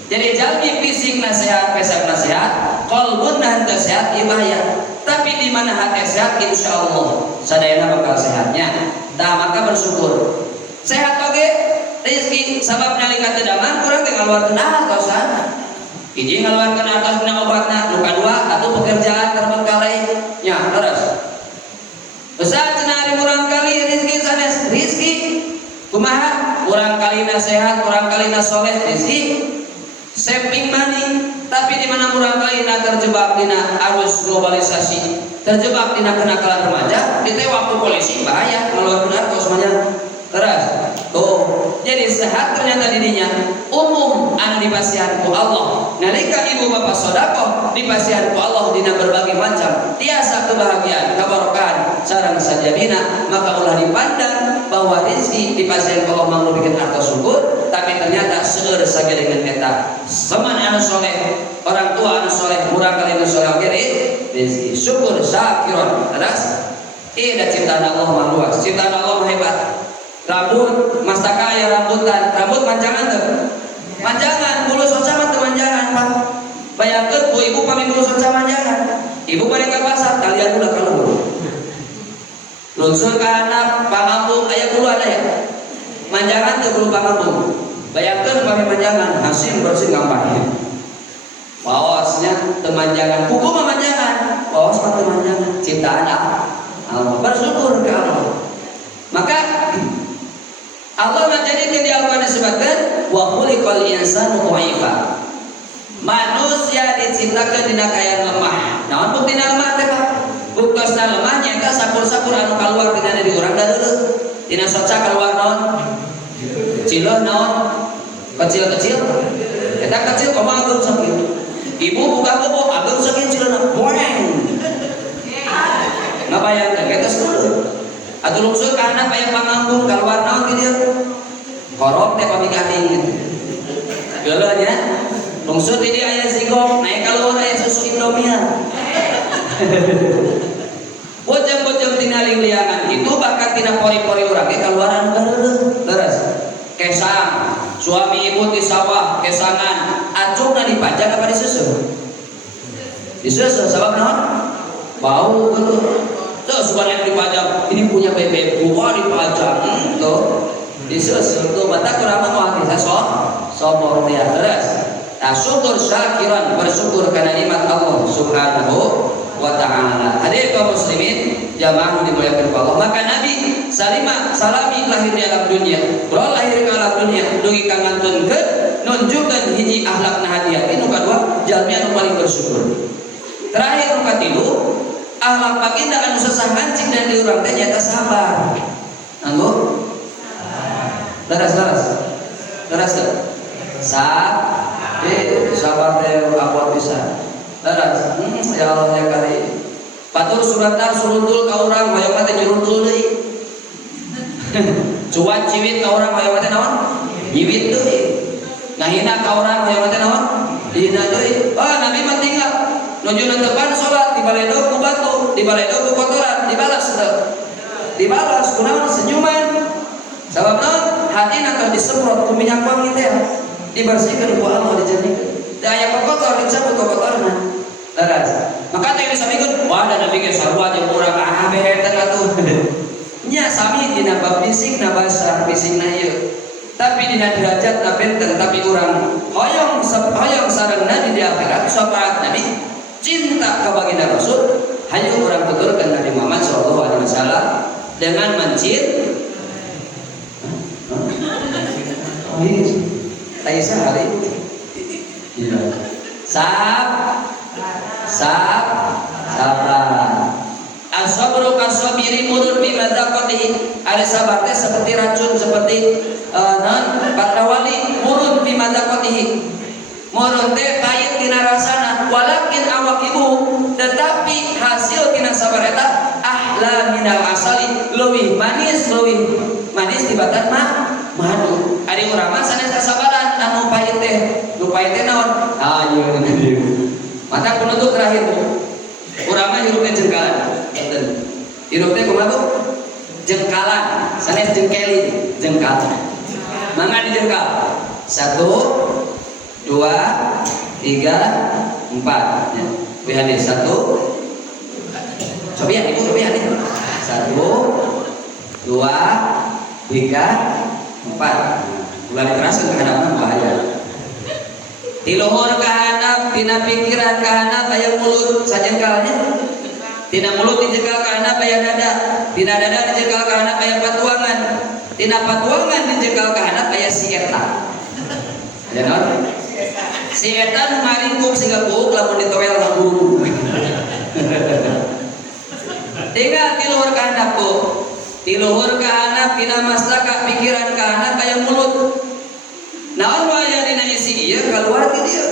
Jadi jalmi fisik nasihat, pesak nasihat, qalbun henteu sehat ieu bahaya. Tapi di mana hati sehat insyaallah sadayana bakal sehatnya. Tah maka bersyukur. Sehat oge rezeki sabab nalika teu daman kurang teh ngaluarkeun atosan. Hiji ngaluarkeun atos dina obatna, nu kadua atuh pekerjaan terbengkalai nya leres. Usaha cenah ari urang kali rezeki sanes rezeki kumaha? Urang kalina sehat, urang kalina soleh rezeki saving money. Tapi di mana urang kalina terjebak dina arus globalisasi, terjebak dina kenakalan remaja, ditewak ku polisi bahaya ngaluarkeun atos mah teras. Tuh, jadi sehat ternyata dirinya umum anu dipasihan ku Allah. Nalika ibu bapak sedekah dipasihan ku Allah dina berbagai macam tiasa kebahagiaan, keberkahan sareng sajabina, maka ulah dipandang bahwa rezeki dipasihan ku Allah mangrup bikin atos syukur, tapi ternyata seueur sagelingan eta. Seman anu soleh, orang tua anu soleh, murah kali anu soleh oge rezeki. Syukur syakiron. Teras. Ieu ciptaan Allah mah luas, ciptaan Allah mah hebat. Rambut, masta kaya rambutan, rambut manjangan tuh, manjangan, bulu socaman tuh manjangan pak. Bayangkan bu ibu pami bulu socaman manjangan, ibu balik ke pasar, kalian udah kalau lunsur ke anak, pamambung, ayah bulu ada ya, manjangan tuh bulu pamambung. Bayangkan pami manjangan, hasil bersih gampang. Bawasnya temanjangan, kuku mah manjangan, bawas mah temanjangan, ciptaan Allah, bersyukur ke Allah. Maka Allah menjadikan di Al-Quran disebutkan wa khuliqal insanu dha'ifa. Manusia diciptakan dina kaya lemah. Naon buktina lemah teh Pak? Buktosna lemah nyaeta sakur-sakur anu kaluar tina dari urang dareuleuh. Tina soca kaluar naon? Cileuh naon? Kecil-kecil. Eta kecil komaha ageung sakitu. Ibu buka bobo ageung sakitu cileuna. Boeng. Ngabayangkeun eta sekolah. Atau lungsur ke anak bayang pangambung keluar naon ke dia korok teh pami gading gitu geuleuhnya lungsur di dia aya sigok naik keluar aya susu Indomia bojang-bojang tina liangan itu bahkan tina pori-pori urang ge kaluaran bareuleuh leres kesang suami ibu di sawah kesangan acungna dipajang apa disusul sabab naon bau geuleuh. Tuh sebenarnya dipajang, ini punya BBM gua dipajang, tuh disusul tuh mata kurang mau kita sombong dia terus. Nah syukur syakiran bersyukur karena nikmat Allah Subhanahu wa Ta'ala. Hadirin kaum muslimin jamaah dimuliakan Allah. Maka Nabi salami lahir di alam dunia, bro lahir ke alam dunia, dugi kangantun ke nunjukkan hiji akhlak hadiah. Ini kedua jalmi anu paling bersyukur. Terakhir nu katilu akhlak baginda anu sesah ngancing dan diurang teh nyata sabar. Anggo? Leres. Sabar teh apa bisa. Leres. Ya Allah ya kali. Batur suratar surundul ka urang hoyong teh nyurundul deui. Cuan ciwit ka urang hoyong teh naon? Nyiwit deui. Ngahina ka urang hoyong teh naon? Dihina deui. Oh Nabi mah tinggal nuju nantepan sholat dibaledo ku batu, dibaledo ku kotoran, dibalas teu. Dibalas kunaon senyuman. Sabab naon? Hatina keur disemprot ku minyak wangi teh. Dibersihkeun ku Allah dijernihkeun. Teu aya kotor dicabut kotorna. Leres. Maka teh disamikeun, wah da Nabi ge sarua jeung urang beh eta atuh. Nya sami dina bab fisik na basar fisikna ieu. Tapi dina derajat na benten tapi urang hoyong sarengna di akhirat syafaat Nabi cinta kebaginda Rasul hanya orang tuturkan Nabi Muhammad SAW dengan mencit Aisyah hari sabar As-sabru kasabiri murun bi madzaqatihi. Ada sabar teh seperti racun, seperti bakrawali murun bi madzaqatihi. Murun teh pahit tina rasana, walakin awaqibu, tetapi hasil tina sabar eta ahla minal asali, leuwih manis tibatan madu. Ari urang mah sanes kasabaran anu pahit teh. Nu pahit teh naon? Ieu. Mata penutup terakhir. Urang mah hirupna jengkalan. Hirupnya kumaha? Jengkalan, sanes jengkelin, jengkal. Mangga dijengkal. 1, 2, 3, 4. Ya. Lihat 1. Coba ya, Ibu, coba ya. 1, 2, 3, 4. Ulah diteraskeun ke hadapan bahaya. Di luhur kahanap, tina pikiran kahanap aya mulut sajengkalnya. Tina mulut dijegal ka handap aya dada, tina dada dijegal ka handap aya patuangan, tina patuangan dijegal ka handap aya si eta. Ada naon? Si eta nu maringkuk siga buuk lamun ditowel ngaburu. Tinggal ti luhur ka handap ku. Ti luhur ka handap tina mastaka pikiran ka handap aya mulut. Naon wae aya dina isi ieu kaluar ti dieu.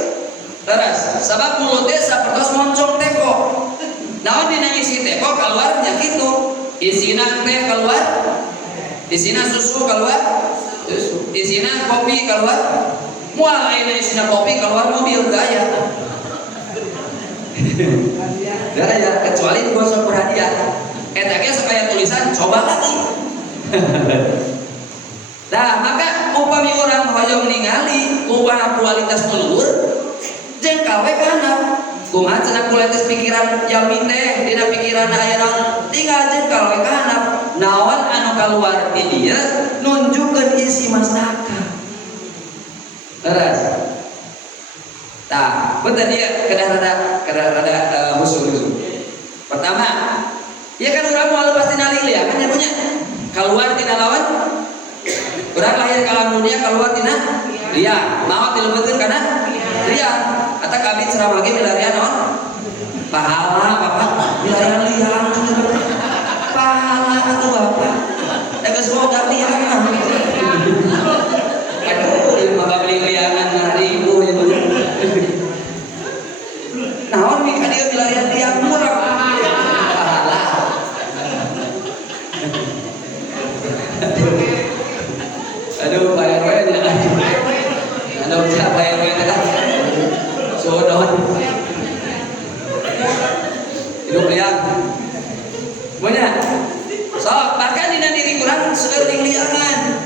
Teras, sabab mulut teh sapertos moncong teko. Naon dina isi teko keluarnya gitu. Isina teh keluar, isina susu keluar, isina kopi keluar. Moal ayeuna isina kopi keluar mobil gaya. Gaya kecuali gosok perhatian. Eta ge supaya tulisan coba lagi. Nah, maka upami urang hoyong ningali kumaha kualitas luhur jeung kawe kana kumaha cenah kualitas pikiran jamin teh dina pikiran aya naon tinggal jengkal we ka handap naon anu kaluar ti dieu nunjukkeun isi mastaka. Terus tah betul dia kada rada musuh-musuh. Pertama, ya kan urang moal pasti nalilih kan nya punya keluar tina lawan urang lahir ka alam dunia keluar tina liar maot dilebetkeun kana liar. Kata kami ceramah lagi milarian non pahala bapak milarian liang pahala atau bapak jaga semoga liang aduh dia mah beli liangan ngaribu ya naon mika dia milarian liang murah pahala aduh bayar bayar aduh siapa bayar bayar sodon hidup liang banyak so bahkan dina diri kurang seueuring liangan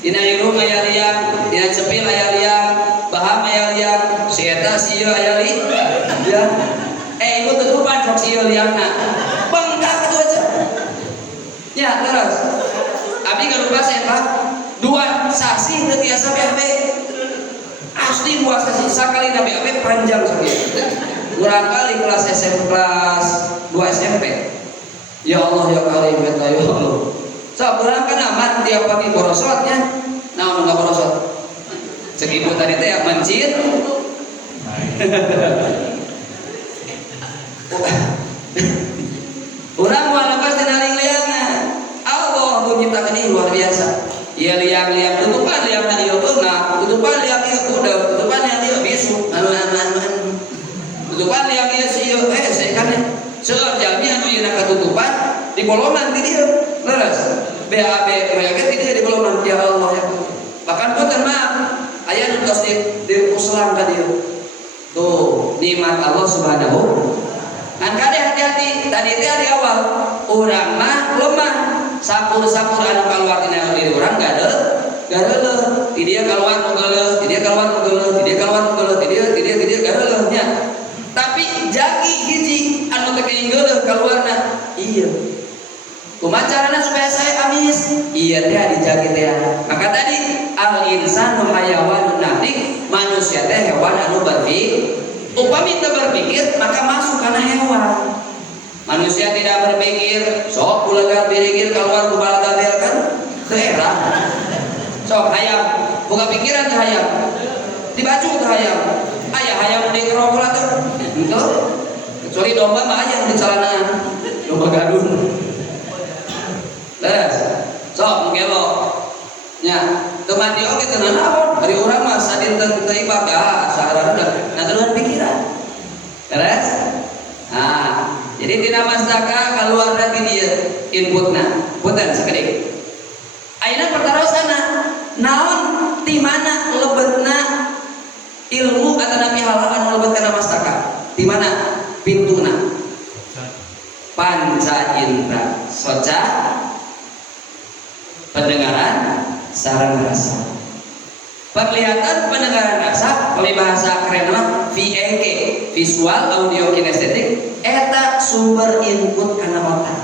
dina irung aya liang dina cepil aya liang baham aya liang si eta si ieu aya liang ibu tutupan sok si ieu liangna bengkak atuh aja nya terus abdi kalupa eta 2 sasi teu tiasa BAB asli buah sasi sakali nabi abe panjang sakit kurang kali kelas SMP kelas 2 SMP ya Allah ya karim ya Allah so kurang kan amat tiap pagi borosotnya nah nggak borosot cek ibu tadi teh ya mencit urang mau lepas tina liang-liangan Allah menciptakan ini luar biasa ya liang-liang tutupan liang tadi nah tutupan liang ieu udah tutupan yang ieu bisu tutupan liang ieu sieu saya kan seueur jalmi anu ieu katutupan di bolongan ti dieu leres BAB mereka ti dieu di bolongan ya Allah ya bahkan punten maaf aya nu tos di usulan ka dieu tuh nikmat Allah Subhanahu kan kade hati-hati tadi teh di awal urang mah lemah sapur-sapur anu kaluar tina diri urang gadeuleuh ti dia keluar mengeuleuh ti dia keluar mengeuleuh ti dia keluar mengeuleuh ti dia gadeuleuh nya tapi jagi hiji anu teu keinggeuleuh keluarna iya kumaha carana supaya saya amis iya teh dijagi teh maka tadi al insanu hayawanun nahlik manusia teh hewan anu berpikir upami teu berpikir maka masuk kana hewan. Manusia tidak berpikir sok bulagan birikir keluar ku balagabel kan daerah sok hayam buka pikiran teh hayam di baju teh hayam aya hayam di ngerokok atuh henteu kecuali domba mah aya di celana domba gaduh teu ibadah saharana nah keluar pikiran. Terus jadi tina mastaka keluar dari dia inputna punten sakedik ayeuna pertarosana naon ti mana lebetna ilmu atanapi hal-hal anu lebet kana mastaka di mana pintuna panca indra soca pendengaran sareng rasa penglihatan pendengaran rasa bahasa keren mah VAK visual audio kinestetik eta sumber input kana otak.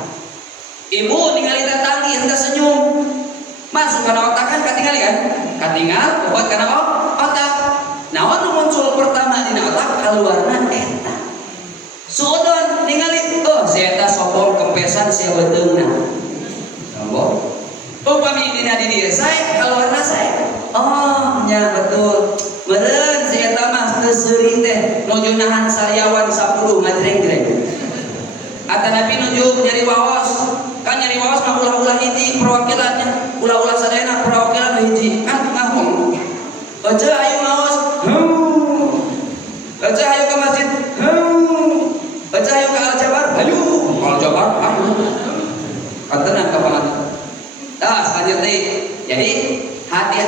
Ibu ningali tetanggi henteu senyum masuk kana otak kan katingali kan katingal buat kana otak naon nu muncul pertama dina otak kaluarna eta suudon ningali si eta sombong kepesan sia beteungna sombong upami dina di dieu sae kaluarna sae nya betul meureun si eta mah teu seuring teh nuju nahan sariawan 10 ngajreng-jreng atanapi nuju nyari waos kan nyari waos mah ulah-ulah hiji perwakilannya ulah-ulah sadayana perwakilan hiji kan ngahong aja ayo ngaos aja ayo ke masjid aja ayo ke Aljabar ayo Aljabar kantenan ka pangan selanjutnya jadi hati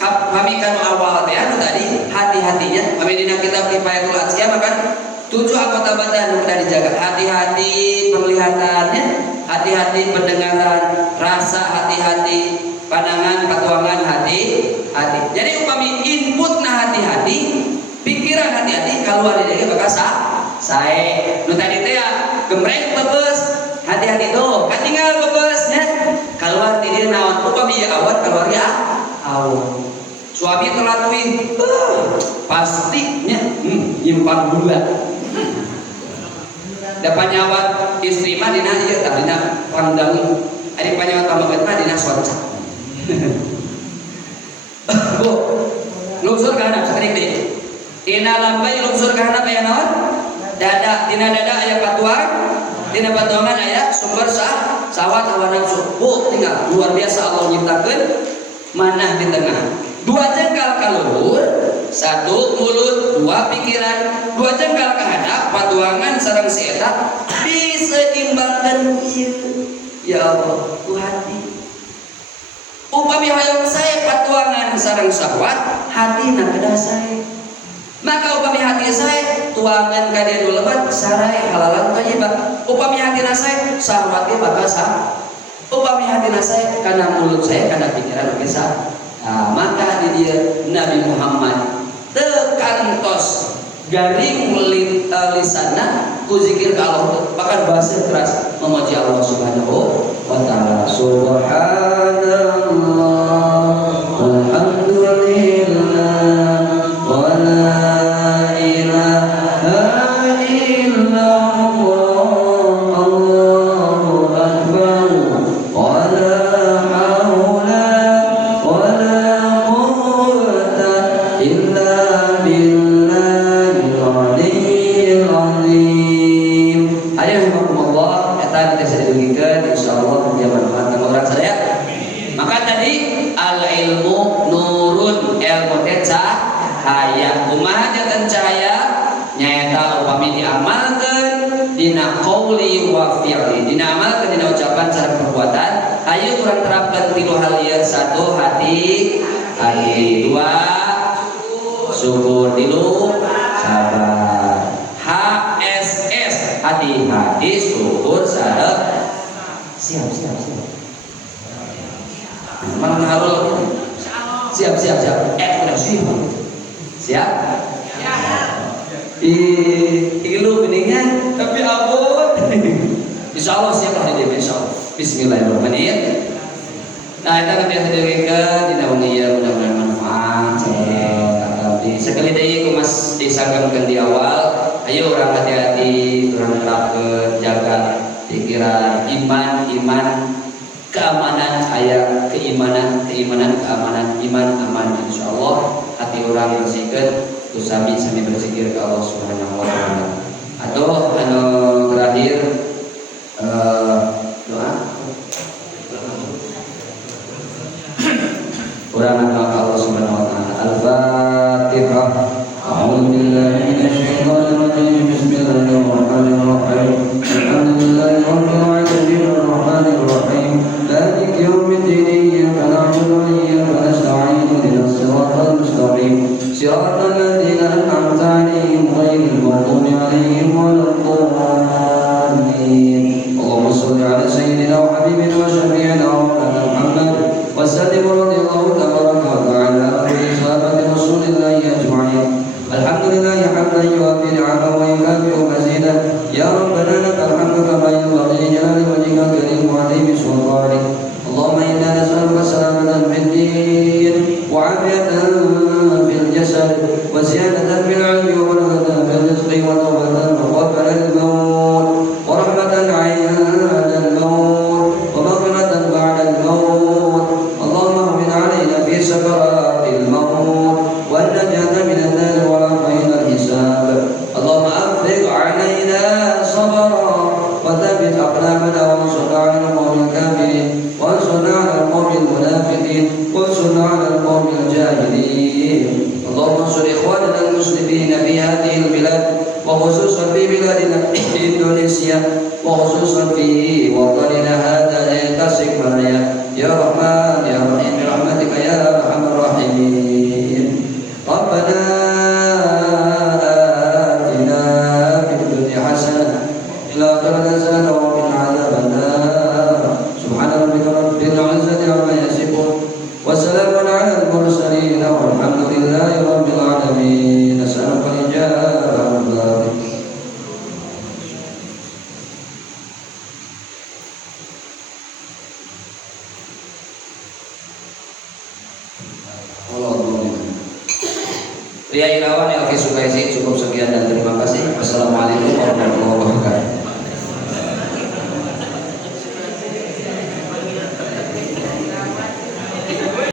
kami kan awal teh anu tadi hati-hatinya kami dina kitab Kifayatul Azkiyah makan 7 anggota badan yang kita dijaga hati-hati penglihatannya hati-hati pendengaran rasa hati-hati pandangan patuangan hati-hati jadi upami input nah hati-hati pikiran hati-hati keluar dari bakal sae nu tadi teh gemreng bebes hati-hati tuh katinggal bebesnya keluar di dia naon upami awat keluar ya awan suami telatui pastinya nyimpan gula da panyawat istri mah dina ieu tah dina pandang ari panyawat pamaget mah dina soca bu lungsur ka handap sakedik deui dina lambai lungsur ka handap aya naon dada dina dada aya patuang dina patuangan aya sumber sawat hawa nafsu bu tinggal luar biasa Allah nyiptakeun manah di tengah 2 jengkal kaluhur 1 mulut 2 pikiran 2 jengkal ke hadap patuangan sareng si eta diseimbangkan ku ieu ya Allah ku hati upami hayang sae patuangan sareng syahwat hatina kedah sae maka upami hati sae tuangan ka dia nu lebat sarai halalan thayyibah upami hatina sae syahwat ge bakal upami hatina sae kana mulut sae kana pikiran oge sae maka di dia Nabi Muhammad tekantos garing lisana ku zikir ka Allah bahkan bahasa keras memuji Allah Subhanahu wa taala subhanallah walhamdulillah wa la ilaha illallah Allahu akbar wa la dina qauli wa fi'li dina amal dina ucapan sareng perbuatan ayo kurang terapkan 3 hal ieu 1 hati 2 syukur 3 sabar HSS hati-hati syukur sareng siap malah harul siap udah siap ilu beningan tapi abot insyaallah siap lah di insyaallah bismillahirrahmanirrahim nah kita biasa dirikan dina wengi ieu mudah-mudahan manfaat tapi sekali deui ku Mas disanggamkeun di awal ayo urang hati-hati urang terapkeun jaga pikiran iman keamanan aya keimanan keamanan iman aman insyaallah hati urang bersihkeun sami berzikir ke Allah Subhanahu wa taala. Atau terakhir doa urang Allah Subhanahu wa taala. Al-Fatihah. الحمد لله حمدا يوافي نعمه ويكافئ مزيدا يا ربنا لك الحمد كما ينبغي لجلال وجهك الكريم وعظيم سلطانك اللهم إنا نسألك سلامة في الدين وعافية في الجسد وزيادة في العلم وبركة في الرزق وتوبة وقبل الموت ورحمة عند الموت ومغفرة بعد الموت اللهم اهون علينا في سكرات الموت والنجاة من النار والعفو عند الحساب اللهم أفرغ علينا صبرا وثبت أقدامنا وانصرنا على القوم الكافرين وانصرنا على القوم المنافقين وانصرنا على القوم الجاهلين اللهم انصر إخواننا المسلمين في هذه البلاد وخصوصا في بلادنا إندونيسيا وخصوصا في وطننا هذا تاسك مايا يا رحمن يا رحيم برحمتك يا أرحم الراحمين ربنا آتنا في الدنيا حسنة في الآخرة حسنة وقنا عذاب النار سبحان ربك رب العزة عما يصفون وسلام على المرسلين والحمد لله رب العالمين نسألك الإجابة والبركة Ria Irawan, Elvi Sukaisi, cukup sekian dan terima kasih. Wassalamualaikum warahmatullahi wabarakatuh.